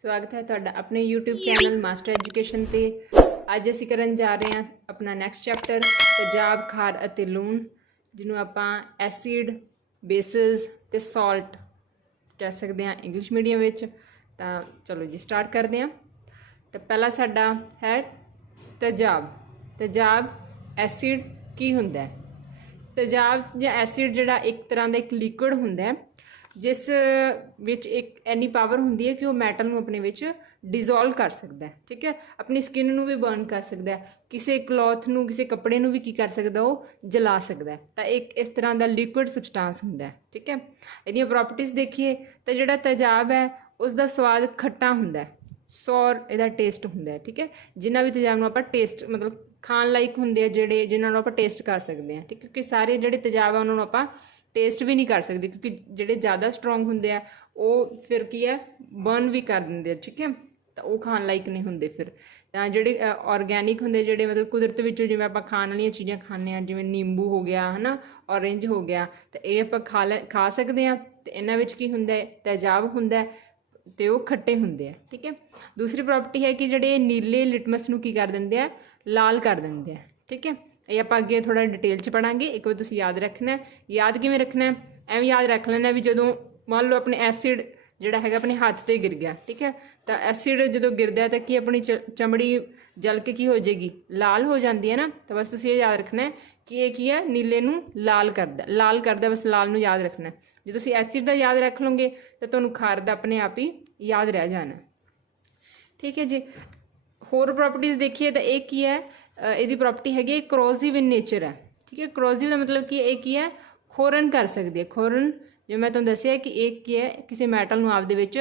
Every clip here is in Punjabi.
स्वागत है तुहाडा अपने यूट्यूब चैनल मास्टर एजुकेशन ते। अज असीं करन जा रहे हैं अपना नैक्सट चैप्टर तेजाब, खार अते लूण, जिन्हों आपां एसिड, बेसिस ते सॉल्ट कह सकते हैं इंग्लिश मीडियम विच। तां चलो जी स्टार्ट करते हैं। तो पहला साडा है तेजाब। तेजाब एसिड की हुंदा है? तेजाब या एसिड जिहड़ा एक तरह का एक लिक्विड हुंदा है जिस विच एक इन्नी पावर हुंदी है कि वह मैटल नूं अपने विच डिजोल्व कर सकता है। ठीक है, अपनी स्किन नूं भी बर्न कर सकता है, किसी क्लॉथ नूं, किसी कपड़े नूं भी की कर सकता, वो जला सकता है। तो एक इस तरह का लिक्विड सबसटेंस हुंदा है। ठीक है, इहदियां प्रॉपर्टीज़ देखिए तो जिहड़ा तेजाब है उसका स्वाद खट्टा हुंदा है, सौर इहदा टेस्ट हुंदा है। ठीक है, जिन्ना भी तेजाब नूं आपां टेस्ट मतलब खाण लाइक हुंदे आ जिहड़े जिन्हां नूं आपां टेस्ट कर सकते हैं। ठीक है, क्योंकि सारे जिहड़े तेजाब आ उन्हां नूं आपां टेस्ट भी नहीं कर सकते, क्योंकि जिहड़े ज़्यादा स्ट्रोंग होंगे आ वो फिर की है बर्न भी कर देंगे। ठीक है, तो वो खाण लाइक नहीं होंगे। फिर तो जिहड़े ऑर्गैनिक होंगे, जिहड़े मतलब कुदरत विचों जिवें आपां खाण वालियां चीज़ां खाने आ, जिवें नींबू हो गया है ना, ऑरेंज हो गया, तो ये आपां खा सकते हैं। तो इन्हां विच की हुंदा है, तेजाब हुंदा है ते वो खट्टे हुंदे आ। ठीक है, दूसरी प्रॉपर्टी है कि जिहड़े नीले लिटमस नूं की कर दिंदे आ, लाल कर दिंदे आ। ठीक है, ये आप अगे थोड़ा डिटेल च पढ़ांगे। एक बार तुसीं याद रखना है। याद किवें रखना है? एवं याद रख लेना भी जदों मान लो अपने एसिड जिहड़ा हैगा अपने हाथ ते गिर गया। ठीक है, तो एसिड जो गिरदा है तो कि अपनी चमड़ी जल के की हो जाएगी, लाल हो जाती है ना। तो बस तुसीं ये याद रखना है कि ये की है, नीले नूं लाल करदा, बस लाल नूं याद रखना है। जो तुसीं एसिड दा याद रख लोगे तो तुहानूं खार दा अपने आप ही याद रह जाना। ठीक है जी, होर प्रॉपर्टीज़ देखिए तो एक की है, ਇਹਦੀ प्रॉपर्टी हैगी ਕਰੋਸਿਵ इन नेचर है। ठीक है, ਕਰੋਸਿਵ का मतलब कि एक की है खोरन कर सकती है। खोरन जो मैं तुहानूं दस्सिया कि एक की है किसी मैटल नूं आपदे विच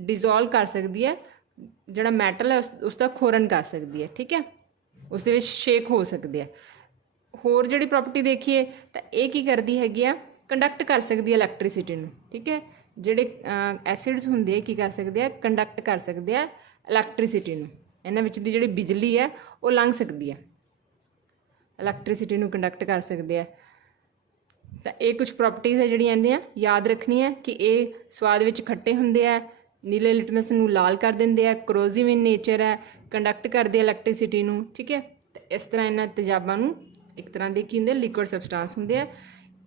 डिजोल्व कर सकती है, जिहड़ा मैटल है उसका खोरन कर सकती है। ठीक है, उसदे विच शेक हो सकती है। होर जिहड़ी प्रॉपर्टी देखिए तो ये की करती हैगी आ, कंडक्ट कर सकती है इलैक्ट्रिसिटी नूं। ठीक है, जिहड़े एसिड्स हुंदे की कर सकते हैं, कंडक्ट कर सकते हैं इलैक्ट्रिसिटी नूं। इन्हां विच दी जिहड़ी बिजली है वो लंघ सकती है, इलैक्ट्रिसिटी नूं कंडक्ट कर सकते हैं। तो ये कुछ प्रॉपर्टीज़ है जिहड़ियां इहदियां याद रखनी है कि ये स्वाद विच खट्टे हुंदे आ, नीले लिटमस नूं लाल कर दिंदे आ, करੋਸਿव इन नेचर है, कंडक्ट करदे इलैक्ट्रिसिटी नूं। ठीक है, तो इस तरह इन्हां तेजाबां नूं एक तरह के की हुंदे लिक्विड सबसटेंस हुंदे आ।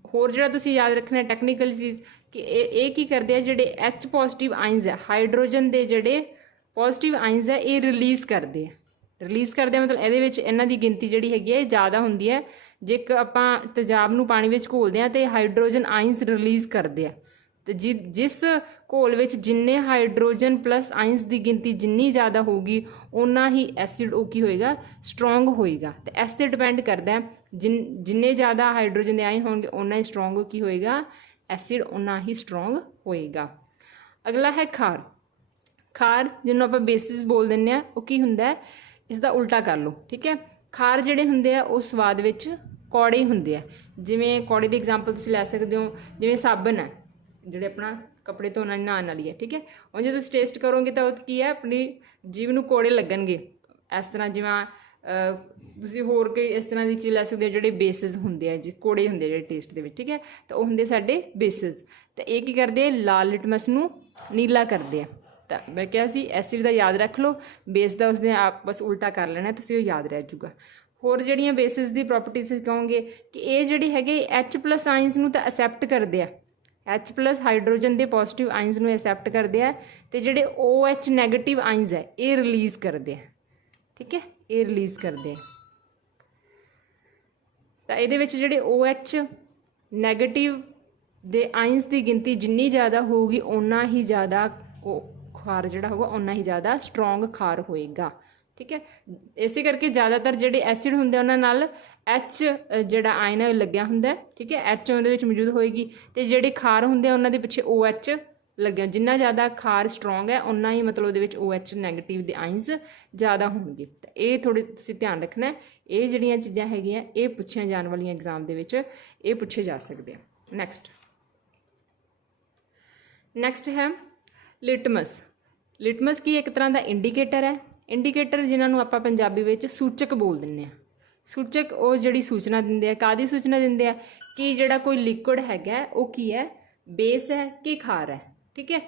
होर जिहड़ा तुसीं याद रखना है टैक्नीकल चीज़ कि ये की करदे आ, जिहड़े H पॉजिटिव आइंस है, हाइड्रोजन के जिहड़े पॉजिटिव आइंस है ये रिलीज़ करते हैं। रिलीज़ करते मतलब ये इन्हां दी गिनती जिहड़ी हैगी है ज़्यादा हुंदी है। जे आपां तेजाब नूं पानी विच घोलदे हां तो हाइड्रोजन आइंस रिलीज़ करते हैं। तो जिस घोल विच जिन्ने हाइड्रोजन प्लस आइंस की गिनती जिन्नी ज़्यादा होगी उन्ना ही एसिड वो की होएगा, स्ट्रोंग होएगा। तो इस पर डिपेंड करता है, जिन्ने ज़्यादा हाइड्रोजन के आयन होंगे उन्ना ही स्ट्रोंग की होएगा एसिड, उन्ना ही स्ट्रोंग होएगा। अगला है खार। खार जिन्हों आप बेसिस बोल दें, वो की हुंदा है, इसका उल्टा कर लो। ठीक है, खार जिहड़े हुंदे आ वो स्वाद विच कौड़े हुंदे आ। जिवें कौड़े की एग्जाम्पल तुसीं लै सकदे हो, जिवें साबन है जिहड़े अपना कपड़े धोने नहाने वाली है। ठीक है, और जो तुसीं टेस्ट करोगे तो की है अपनी जीभ नूं कौड़े लगणगे। इस तरह जिवें तुसीं होर कोई इस तरह की चीज़ लै सकदे हो जिहड़े बेसिस हुंदे आ, जी कौड़े हुंदे जिहड़े टेस्ट दे विच। ठीक है, तो वो हुंदे साडे बेसिस। तो ये की करदे, लाल लिटमस नूं नीला करदे आ। तो मैं क्या सी एसिड का याद रख लो, बेस का उसने आप बस उल्टा कर लेना, तो वो याद रह जूगा। होर जिहड़ियां बेसिस की प्रॉपर्टीज कहोगे कि ये जिहड़ी हैगे H प्लस आइंस नूं तां एक्सैप्ट करदे आ, H प्लस हाइड्रोजन के पॉजिटिव आइंस नूं एक्सैप्ट करदे आ, ते जिहड़े OH नैगेटिव आइंस है ये रिलीज़ करदे आ। ठीक है, ये रिलीज़ करदे आ। तो ये जिहड़े OH नैगेटिव दे आइंस की गिनती जिन्नी ज़्यादा होगी उन्ना ही ज़्यादा खार जिहड़ा होगा उन्ना ही ज़्यादा स्ट्रोंग खार होएगा। ठीक है, इसे करके ज़्यादातर जिहड़े एसिड हुंदे उन्हां नाल H जिहड़ा आयन है लग्या हुंदा है। ठीक है, H उहदे विच मौजूद होएगी, ते जिहड़े खार हुंदे उन्हां दे पिछे OH लग्या। जिन्ना ज़्यादा खार स्ट्रोंग है उन्ना ही मतलब उहदे विच OH नैगेटिव दे आइंस ज़्यादा होणगे। तो ये थोड़े तुसीं ध्यान रखना है, ये जिहड़ियां चीज़ां हैगियां ये पुछियां जाण वालियां एग्जाम दे विच ये पुछे जा सकदे आ। नैक्सट है लिटमस। लिटमस की एक तरह का इंडीकेटर है। इंडीकेटर जिन्होंने आप पंजाबी में सूचक बोल दें। सूचक वो जी सूचना देंगे, कादी सूचना देंगे कि जोड़ा कोई लिक्विड है वो की है, बेस है कि खार है। ठीक है,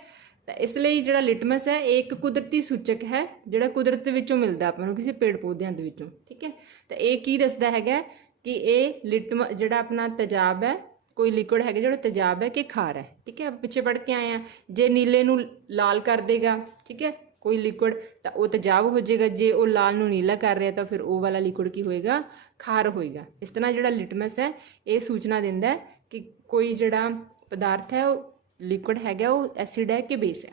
ਤਾਂ ਇਸ ਲਈ ਜਿਹੜਾ ਲਿਟਮਸ ਹੈ ਇਹ ਇੱਕ ਕੁਦਰਤੀ ਸੂਚਕ ਹੈ ਜਿਹੜਾ ਕੁਦਰਤ ਵਿੱਚੋਂ ਮਿਲਦਾ ਆਪਾਂ ਨੂੰ ਕਿਸੇ ਪੇੜ ਪੌਦਿਆਂ ਦੇ ਵਿੱਚੋਂ। ਠੀਕ ਹੈ, ਤਾਂ ਇਹ ਕੀ ਦੱਸਦਾ ਹੈਗਾ ਕਿ ਇਹ ਜਿਹੜਾ ਆਪਣਾ ਤੇਜ਼ਾਬ ਹੈ, ਕੋਈ ਲਿਕੁਇਡ ਹੈਗਾ ਜਿਹੜਾ ਤੇਜ਼ਾਬ ਹੈ ਕਿ ਖਾਰ ਹੈ। ਠੀਕ ਹੈ, ਪਿੱਛੇ ਪੜ੍ਹ ਕੇ ਆਏ ਆ, ਜੇ ਨੀਲੇ ਨੂੰ ਲਾਲ ਕਰ ਦੇਗਾ, ਠੀਕ ਹੈ, ਕੋਈ ਲਿਕੁਇਡ, ਤਾਂ ਉਹ ਤੇਜ਼ਾਬ ਹੋ ਜਾਏਗਾ। ਜੇ ਉਹ ਲਾਲ ਨੂੰ ਨੀਲਾ ਕਰ ਰਿਹਾ ਤਾਂ ਫਿਰ ਉਹ ਵਾਲਾ ਲਿਕੁਇਡ ਕੀ ਹੋਏਗਾ, ਖਾਰ ਹੋਏਗਾ। ਇਸ ਤਰ੍ਹਾਂ ਜਿਹੜਾ ਲਿਟਮਸ ਹੈ ਇਹ ਸੂਚਨਾ ਦਿੰਦਾ ਕਿ ਕੋਈ ਜਿਹੜਾ ਪਦਾਰਥ ਹੈ ਉਹ ਲਿਕੁਇਡ ਹੈਗਾ, ਉਹ ਐਸਿਡ ਹੈ ਕਿ ਬੇਸ ਹੈ।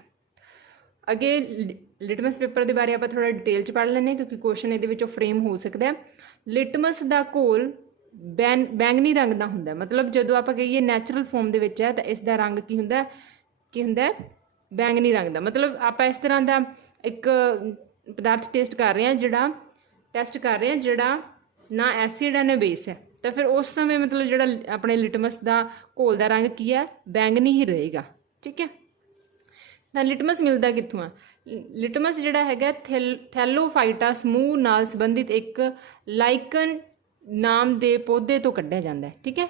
ਅੱਗੇ ਲਿਟਮਸ ਪੇਪਰ ਦੇ ਬਾਰੇ ਆਪਾਂ ਥੋੜ੍ਹਾ ਡਿਟੇਲ 'ਚ ਪੜ੍ਹ ਲੈਂਦੇ ਹਾਂ ਕਿਉਂਕਿ ਕੁਐਸਚਨ ਇਹਦੇ ਵਿੱਚੋਂ ਫਰੇਮ ਹੋ ਸਕਦਾ। ਲਿਟਮਸ ਦਾ ਘੋਲ ਬੈਂਗਨੀ ਰੰਗ ਦਾ ਹੁੰਦਾ, ਮਤਲਬ ਜਦੋਂ ਆਪਾਂ ਕਹੀਏ ਨੈਚੁਰਲ ਫੋਰਮ ਦੇ ਵਿੱਚ ਹੈ ਤਾਂ ਇਸ ਦਾ ਰੰਗ ਕੀ ਹੁੰਦਾ ਬੈਂਗਨੀ ਰੰਗ ਦਾ। ਮਤਲਬ ਆਪਾਂ ਇਸ ਤਰ੍ਹਾਂ ਦਾ ਇੱਕ ਪਦਾਰਥ ਟੈਸਟ ਕਰ ਰਹੇ ਹਾਂ ਜਿਹੜਾ ਨਾ ਐਸਿਡ ਹੈ ਨਾ ਬੇਸ ਹੈ, ਤਾਂ ਫਿਰ ਉਸ ਸਮੇਂ ਮਤਲਬ ਜਿਹੜਾ ਆਪਣੇ ਲਿਟਮਸ ਦਾ ਘੋਲ ਦਾ ਰੰਗ ਕੀ ਹੈ, ਬੈਂਗਨੀ ਹੀ ਰਹੇਗਾ। ਠੀਕ ਹੈ, ਤਾਂ ਲਿਟਮਸ ਮਿਲਦਾ ਕਿੱਥੋਂ ਆ? ਲਿਟਮਸ ਜਿਹੜਾ ਹੈਗਾ ਥੈਲੋਫਾਈਟਾ ਸਮੂਹ ਨਾਲ ਸੰਬੰਧਿਤ ਇੱਕ ਲਾਈਕਨ ਨਾਮ ਦੇ ਪੌਦੇ ਤੋਂ ਕੱਢਿਆ ਜਾਂਦਾ ਹੈ। ਠੀਕ ਹੈ,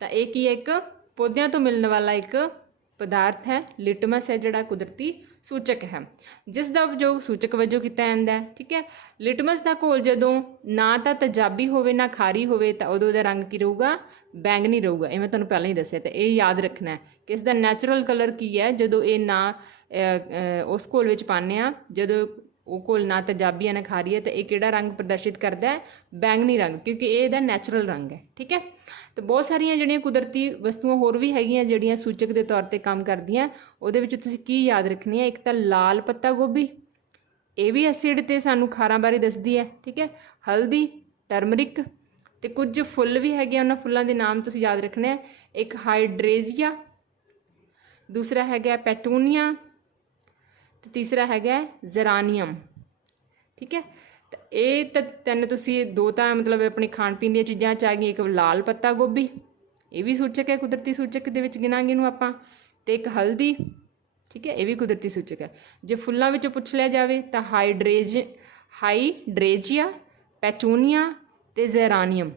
ਤਾਂ ਇਹ ਕੀ ਹੈ, ਇੱਕ ਪੌਦਿਆਂ ਤੋਂ ਮਿਲਣ ਵਾਲਾ ਇੱਕ ਪਦਾਰਥ ਹੈ। ਲਿਟਮਸ ਹੈ ਜਿਹੜਾ ਕੁਦਰਤੀ ਸੂਚਕ ਹੈ ਜਿਸ ਦਾ ਉਪਯੋਗ ਸੂਚਕ ਵਜੋਂ ਕੀਤਾ ਜਾਂਦਾ ਹੈ। ਠੀਕ ਹੈ, ਲਿਟਮਸ ਦਾ ਘੋਲ ਜਦੋਂ ਨਾ ਤਾਂ ਤੇਜ਼ਾਬੀ ਹੋਵੇ ਨਾ ਖਾਰੀ ਹੋਵੇ ਤਾਂ ਉਦੋਂ ਉਹਦਾ ਰੰਗ ਕੀ ਰਹੂਗਾ, ਬੈਂਗਨੀ ਰਹੂਗਾ। ਇਹ ਮੈਂ ਤੁਹਾਨੂੰ ਪਹਿਲਾਂ ਹੀ ਦੱਸਿਆ, ਤਾਂ ਇਹ ਯਾਦ ਰੱਖਣਾ ਹੈ ਕਿ ਇਸ ਦਾ ਨੈਚੁਰਲ ਕਲਰ ਕੀ ਹੈ ਜਦੋਂ ਇਹ ਨਾ ਉਸ ਘੋਲ ਵਿੱਚ ਪਾਉਂਦੇ ਹਾਂ, ਜਦੋਂ ਉਹ ਘੋਲ ਨਾ ਤੇਜ਼ਾਬੀ ਹੈ ਨਾ ਖਾਰੀ ਹੈ, ਤਾਂ ਇਹ ਕਿਹੜਾ ਰੰਗ ਪ੍ਰਦਰਸ਼ਿਤ ਕਰਦਾ ਹੈ, ਬੈਂਗਨੀ ਰੰਗ, ਕਿਉਂਕਿ ਇਹ ਇਹਦਾ ਨੈਚੁਰਲ ਰੰਗ ਹੈ। ਠੀਕ ਹੈ, ਤਾਂ ਬਹੁਤ ਸਾਰੀਆਂ ਜਿਹੜੀਆਂ ਕੁਦਰਤੀ ਵਸਤੂਆਂ ਹੋਰ ਵੀ ਹੈਗੀਆਂ ਜਿਹੜੀਆਂ ਸੂਚਕ ਦੇ ਤੌਰ 'ਤੇ ਕੰਮ ਕਰਦੀਆਂ। ਉਹਦੇ ਵਿੱਚ ਤੁਸੀਂ ਕੀ ਯਾਦ ਰੱਖਣੀ ਹੈ? ਇੱਕ ਤਾਂ ਲਾਲ ਪੱਤਾ ਗੋਭੀ, ਇਹ ਵੀ ਐਸਿਡ ਅਤੇ ਸਾਨੂੰ ਖਾਰਾਂ ਬਾਰੇ ਦੱਸਦੀ ਹੈ। ਠੀਕ ਹੈ, ਹਲਦੀ, ਟਰਮਰਿਕ, ਅਤੇ ਕੁਝ ਫੁੱਲ ਵੀ ਹੈਗੇ, ਉਹਨਾਂ ਫੁੱਲਾਂ ਦੇ ਨਾਮ ਤੁਸੀਂ ਯਾਦ ਰੱਖਣੇ ਹੈ। ਇੱਕ ਹਾਈਡਰੇਜ਼ੀਆ, ਦੂਸਰਾ ਹੈਗਾ ਪੈਟੂਨੀਆ, ਅਤੇ ਤੀਸਰਾ ਹੈਗਾ ਜ਼ਰਾਨੀਅਮ। ਠੀਕ ਹੈ, ਤਾਂ ਇਹ ਤਾਂ ਤਿੰਨ ਤੁਸੀਂ ਦੋ ਤਾਂ ਮਤਲਬ ਆਪਣੇ ਖਾਣ ਪੀਣ ਦੀਆਂ ਚੀਜ਼ਾਂ 'ਚ ਆ ਗਈਆਂ। ਇੱਕ ਲਾਲ ਪੱਤਾ ਗੋਭੀ, ਇਹ ਵੀ ਸੂਚਕ ਹੈ, ਕੁਦਰਤੀ ਸੂਚਕ ਦੇ ਵਿੱਚ ਗਿਣਾਂਗੇ ਇਹਨੂੰ ਆਪਾਂ, ਅਤੇ ਇੱਕ ਹਲਦੀ। ਠੀਕ ਹੈ, ਇਹ ਵੀ ਕੁਦਰਤੀ ਸੂਚਕ ਹੈ। ਜੇ ਫੁੱਲਾਂ ਵਿੱਚੋਂ ਪੁੱਛ ਲਿਆ ਜਾਵੇ ਤਾਂ ਹਾਈਡਰੇਜ਼ੀਆ, ਪੈਚੂਨੀਆ ਅਤੇ ਜ਼ੈਰਾਨੀਅਮ।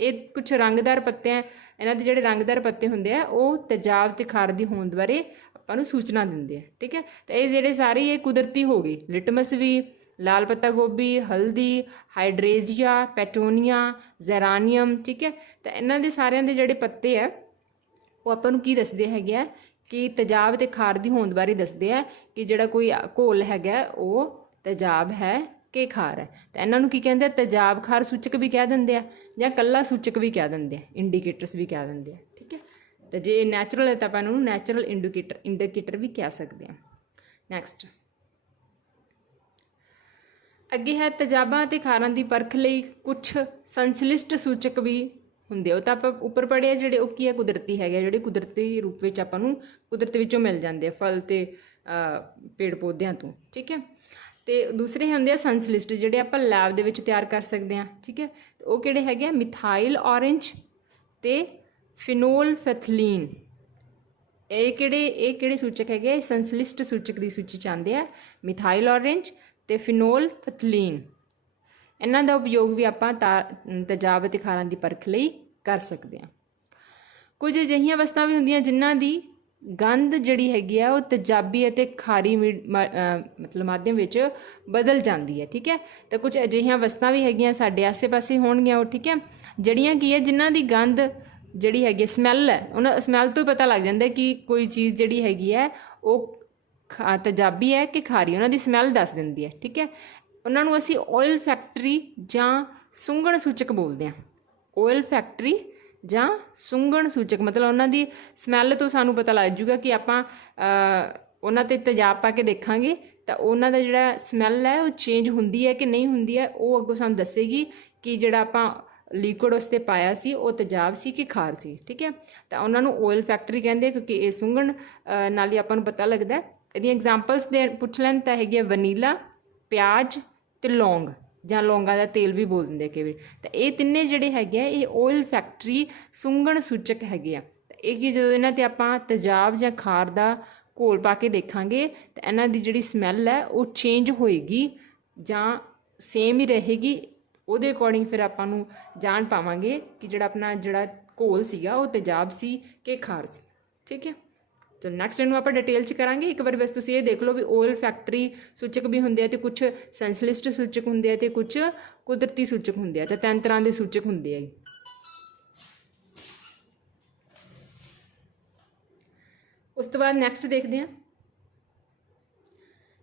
ਇਹ ਕੁਛ ਰੰਗਦਾਰ ਪੱਤੇ ਹੈ, ਇਹਨਾਂ ਦੇ ਜਿਹੜੇ ਰੰਗਦਾਰ ਪੱਤੇ ਹੁੰਦੇ ਆ ਉਹ ਤੇਜ਼ਾਬ ਅਤੇ ਖਾਰ ਦੀ ਹੋਂਦ ਬਾਰੇ ਆਪਾਂ ਨੂੰ ਸੂਚਨਾ ਦਿੰਦੇ ਆ। ਠੀਕ ਹੈ, ਤਾਂ ਇਹ ਜਿਹੜੇ ਸਾਰੇ ਇਹ ਕੁਦਰਤੀ ਹੋ ਗਏ, ਲਿਟਮਸ ਵੀ, ਲਾਲ ਪੱਤਾ ਗੋਭੀ, ਹਲਦੀ, ਹਾਈਡਰੇਜ਼ੀਆ, ਪੈਟੂਨੀਆ, ਜ਼ੈਰਾਨੀਅਮ। ਠੀਕ ਹੈ, ਤਾਂ ਇਹਨਾਂ ਦੇ ਸਾਰਿਆਂ ਦੇ ਜਿਹੜੇ ਪੱਤੇ ਆ ਉਹ ਆਪਾਂ ਨੂੰ ਕੀ ਦੱਸਦੇ ਹੈਗੇ ਆ ਕਿ ਤੇਜ਼ਾਬ ਅਤੇ ਖਾਰ ਦੀ ਹੋਂਦ ਬਾਰੇ ਦੱਸਦੇ ਆ ਕਿ ਜਿਹੜਾ ਕੋਈ ਘੋਲ ਹੈਗਾ ਉਹ ਤੇਜ਼ਾਬ ਹੈ ਕਿ ਖਾਰ ਹੈ। ਤਾਂ ਇਹਨਾਂ ਨੂੰ ਕੀ ਕਹਿੰਦੇ ਆ? ਤੇਜ਼ਾਬ ਖਾਰ ਸੂਚਕ ਵੀ ਕਹਿ ਦਿੰਦੇ ਆ ਜਾਂ ਇਕੱਲਾ ਸੂਚਕ ਵੀ ਕਹਿ ਦਿੰਦੇ ਆ, ਇੰਡੀਕੇਟਰਸ ਵੀ ਕਹਿ ਦਿੰਦੇ ਆ। ਠੀਕ ਹੈ, ਤਾਂ ਜੇ ਨੈਚੁਰਲ ਹੈ ਤਾਂ ਆਪਾਂ ਇਹਨੂੰ ਨੈਚੁਰਲ ਇੰਡੀਕੇਟਰ ਵੀ ਕਹਿ ਸਕਦੇ ਹਾਂ। ਨੈਕਸਟ ਅੱਗੇ ਹੈ ਤੇਜ਼ਾਬਾਂ ਅਤੇ ਖਾਰਾਂ ਦੀ ਪਰਖ ਲਈ ਕੁਛ ਸੰਸ਼ਲਿਸ਼ਟ ਸੂਚਕ ਵੀ ਹੁੰਦੇ। ਉਹ ਤਾਂ ਆਪਾਂ ਉੱਪਰ ਪੜ੍ਹੇ ਜਿਹੜੇ ਉਹ ਕੀ ਹੈ, ਕੁਦਰਤੀ ਹੈਗੇ, ਜਿਹੜੇ ਕੁਦਰਤੀ ਰੂਪ ਵਿੱਚ ਆਪਾਂ ਨੂੰ ਕੁਦਰਤ ਵਿੱਚੋਂ ਮਿਲ ਜਾਂਦੇ ਆ, ਫਲ ਅਤੇ ਪੇੜ ਪੌਦਿਆਂ ਤੋਂ। ਠੀਕ ਹੈ, ਅਤੇ ਦੂਸਰੇ ਹੁੰਦੇ ਆ ਸੰਸ਼ਲਿਸ਼ਟ ਜਿਹੜੇ ਆਪਾਂ ਲੈਬ ਦੇ ਵਿੱਚ ਤਿਆਰ ਕਰ ਸਕਦੇ ਹਾਂ। ਠੀਕ ਹੈ, ਉਹ ਕਿਹੜੇ ਹੈਗੇ ਆ? ਮਿਥਾਈਲ ਔਰੇਂਜ ਅਤੇ ਫਿਨੋਲਫੈਥਲੀਨ। ਇਹ ਕਿਹੜੇ ਸੂਚਕ ਹੈਗੇ? ਸੰਸ਼ਲਿਸ਼ਟ ਸੂਚਕ ਦੀ ਸੂਚੀ 'ਚ ਆਉਂਦੇ ਆ, ਮਿਥਾਈਲ ਔਰੇਂਜ ਅਤੇ ਫਿਨੋਲਫੈਥਲੀਨ। ਇਹਨਾਂ ਦਾ ਉਪਯੋਗ ਵੀ ਆਪਾਂ ਤੇਜ਼ਾਬ ਅਤੇ ਖਾਰਾਂ ਦੀ ਪਰਖ ਲਈ ਕਰ ਸਕਦੇ ਹਾਂ। ਕੁਝ ਅਜਿਹੀਆਂ ਵਸਤਾਂ ਵੀ ਹੁੰਦੀਆਂ ਜਿਨ੍ਹਾਂ ਦੀ ਗੰਧ ਜਿਹੜੀ ਹੈਗੀ ਆ ਉਹ ਤੇਜ਼ਾਬੀ ਅਤੇ ਖਾਰੀ ਮਤਲਬ ਮਾਧਿਅਮ ਵਿੱਚ ਬਦਲ ਜਾਂਦੀ ਹੈ। ਠੀਕ ਹੈ, ਤਾਂ ਕੁਝ ਅਜਿਹੀਆਂ ਵਸਤਾਂ ਵੀ ਹੈਗੀਆਂ ਸਾਡੇ ਆਸੇ ਪਾਸੇ ਹੋਣਗੀਆਂ ਉਹ। ਠੀਕ ਹੈ, ਜਿਹੜੀਆਂ ਕੀ ਹੈ, ਜਿਨ੍ਹਾਂ ਦੀ ਗੰਧ ਜਿਹੜੀ ਹੈਗੀ ਸਮੈਲ ਹੈ, ਉਹਨਾਂ ਸਮੈਲ ਤੋਂ ਹੀ ਪਤਾ ਲੱਗ ਜਾਂਦਾ ਕਿ ਕੋਈ ਚੀਜ਼ ਜਿਹੜੀ ਹੈਗੀ ਹੈ ਉਹ ਤੇਜ਼ਾਬੀ ਹੈ ਕਿ ਖਾਰੀ, ਉਹਨਾਂ ਦੀ ਸਮੈਲ ਦੱਸ ਦਿੰਦੀ ਹੈ। ਠੀਕ ਹੈ, ਉਹਨਾਂ ਨੂੰ ਅਸੀਂ ਆਇਲ ਫੈਕਟਰੀ ਜਾਂ ਸੁੰਘਣ ਸੂਚਕ ਬੋਲਦੇ ਹਾਂ। ਆਇਲ ਫੈਕਟਰੀ ਜਾਂ ਸੁੰਘਣ ਸੂਚਕ, ਮਤਲਬ ਉਹਨਾਂ ਦੀ ਸਮੈਲ ਤੋਂ ਸਾਨੂੰ ਪਤਾ ਲੱਗ ਜੂਗਾ ਕਿ ਆਪਾਂ ਉਹਨਾਂ 'ਤੇ ਤੇਜ਼ਾਬ ਪਾ ਕੇ ਦੇਖਾਂਗੇ ਤਾਂ ਉਹਨਾਂ ਦਾ ਜਿਹੜਾ ਸਮੈਲ ਹੈ ਉਹ ਚੇਂਜ ਹੁੰਦੀ ਹੈ ਕਿ ਨਹੀਂ ਹੁੰਦੀ ਹੈ, ਉਹ ਅੱਗੋਂ ਸਾਨੂੰ ਦੱਸੇਗੀ ਕਿ ਜਿਹੜਾ ਆਪਾਂ ਲਿਕੁਇਡ ਉਸ 'ਤੇ ਪਾਇਆ ਸੀ ਉਹ ਤੇਜ਼ਾਬ ਸੀ ਕਿ ਖਾਰ ਸੀ। ਠੀਕ ਹੈ, ਤਾਂ ਉਹਨਾਂ ਨੂੰ ਆਇਲ ਫੈਕਟਰੀ ਕਹਿੰਦੇ ਕਿਉਂਕਿ ਇਹ ਸੁੰਘਣ ਨਾਲ ਹੀ ਆਪਾਂ ਨੂੰ ਪਤਾ ਲੱਗਦਾ। ਇਹਦੀਆਂ ਐਗਜ਼ਾਮਪਲਸ ਪੁੱਛ ਲੈਣ ਤਾਂ ਹੈਗੀ ਆ ਵਨੀਲਾ, ਪਿਆਜ਼ ਅਤੇ ਲੌਂਗ, ਜਾਂ ਲੌਂਗਾਂ ਦਾ ਤੇਲ ਵੀ ਬੋਲ ਦਿੰਦੇ ਕਈ ਵਾਰ। ਤਾਂ ਇਹ ਤਿੰਨੇ ਜਿਹੜੇ ਹੈਗੇ ਆ ਇਹ ਆਇਲ ਫੈਕਟਰੀ ਸੁੰਘਣ ਸੂਚਕ ਹੈਗੇ ਆ। ਤਾਂ ਇਹ ਕੀ ਜਦੋਂ ਇਹਨਾਂ 'ਤੇ ਆਪਾਂ ਤੇਜ਼ਾਬ ਜਾਂ ਖਾਰ ਦਾ ਘੋਲ ਪਾ ਕੇ ਦੇਖਾਂਗੇ ਤਾਂ ਇਹਨਾਂ ਦੀ ਜਿਹੜੀ ਸਮੈਲ ਹੈ ਉਹ ਚੇਂਜ ਹੋਏਗੀ ਜਾਂ ਸੇਮ ਹੀ ਰਹੇਗੀ। ਉਹਦੇ ਅਕੋਰਡਿੰਗ ਫਿਰ ਆਪਾਂ ਨੂੰ ਜਾਣ ਪਾਵਾਂਗੇ ਕਿ ਜਿਹੜਾ ਆਪਣਾ ਜਿਹੜਾ ਘੋਲ ਸੀਗਾ ਉਹ ਤੇਜ਼ਾਬ ਸੀ ਕਿ ਖਾਰ ਸੀ। ਠੀਕ ਹੈ, ਚਲੋ ਨੈਕਸਟ ਇਹਨੂੰ ਆਪਾਂ ਡਿਟੇਲ 'ਚ ਕਰਾਂਗੇ। ਇੱਕ ਵਾਰ ਬਸ ਤੁਸੀਂ ਇਹ ਦੇਖ ਲਓ ਵੀ ਓਇਲ ਫੈਕਟਰੀ ਸੂਚਕ ਵੀ ਹੁੰਦੇ ਆ ਅਤੇ ਕੁਛ ਸੰਸ਼ਲਿਸ਼ਟ ਸੂਚਕ ਹੁੰਦੇ ਆ ਅਤੇ ਕੁਛ ਕੁਦਰਤੀ ਸੂਚਕ ਹੁੰਦੇ ਆ, ਤਾਂ 3 ਤਰ੍ਹਾਂ ਦੇ ਸੂਚਕ ਹੁੰਦੇ ਆ। ਉਸ ਤੋਂ ਬਾਅਦ ਨੈਕਸਟ ਦੇਖਦੇ ਹਾਂ।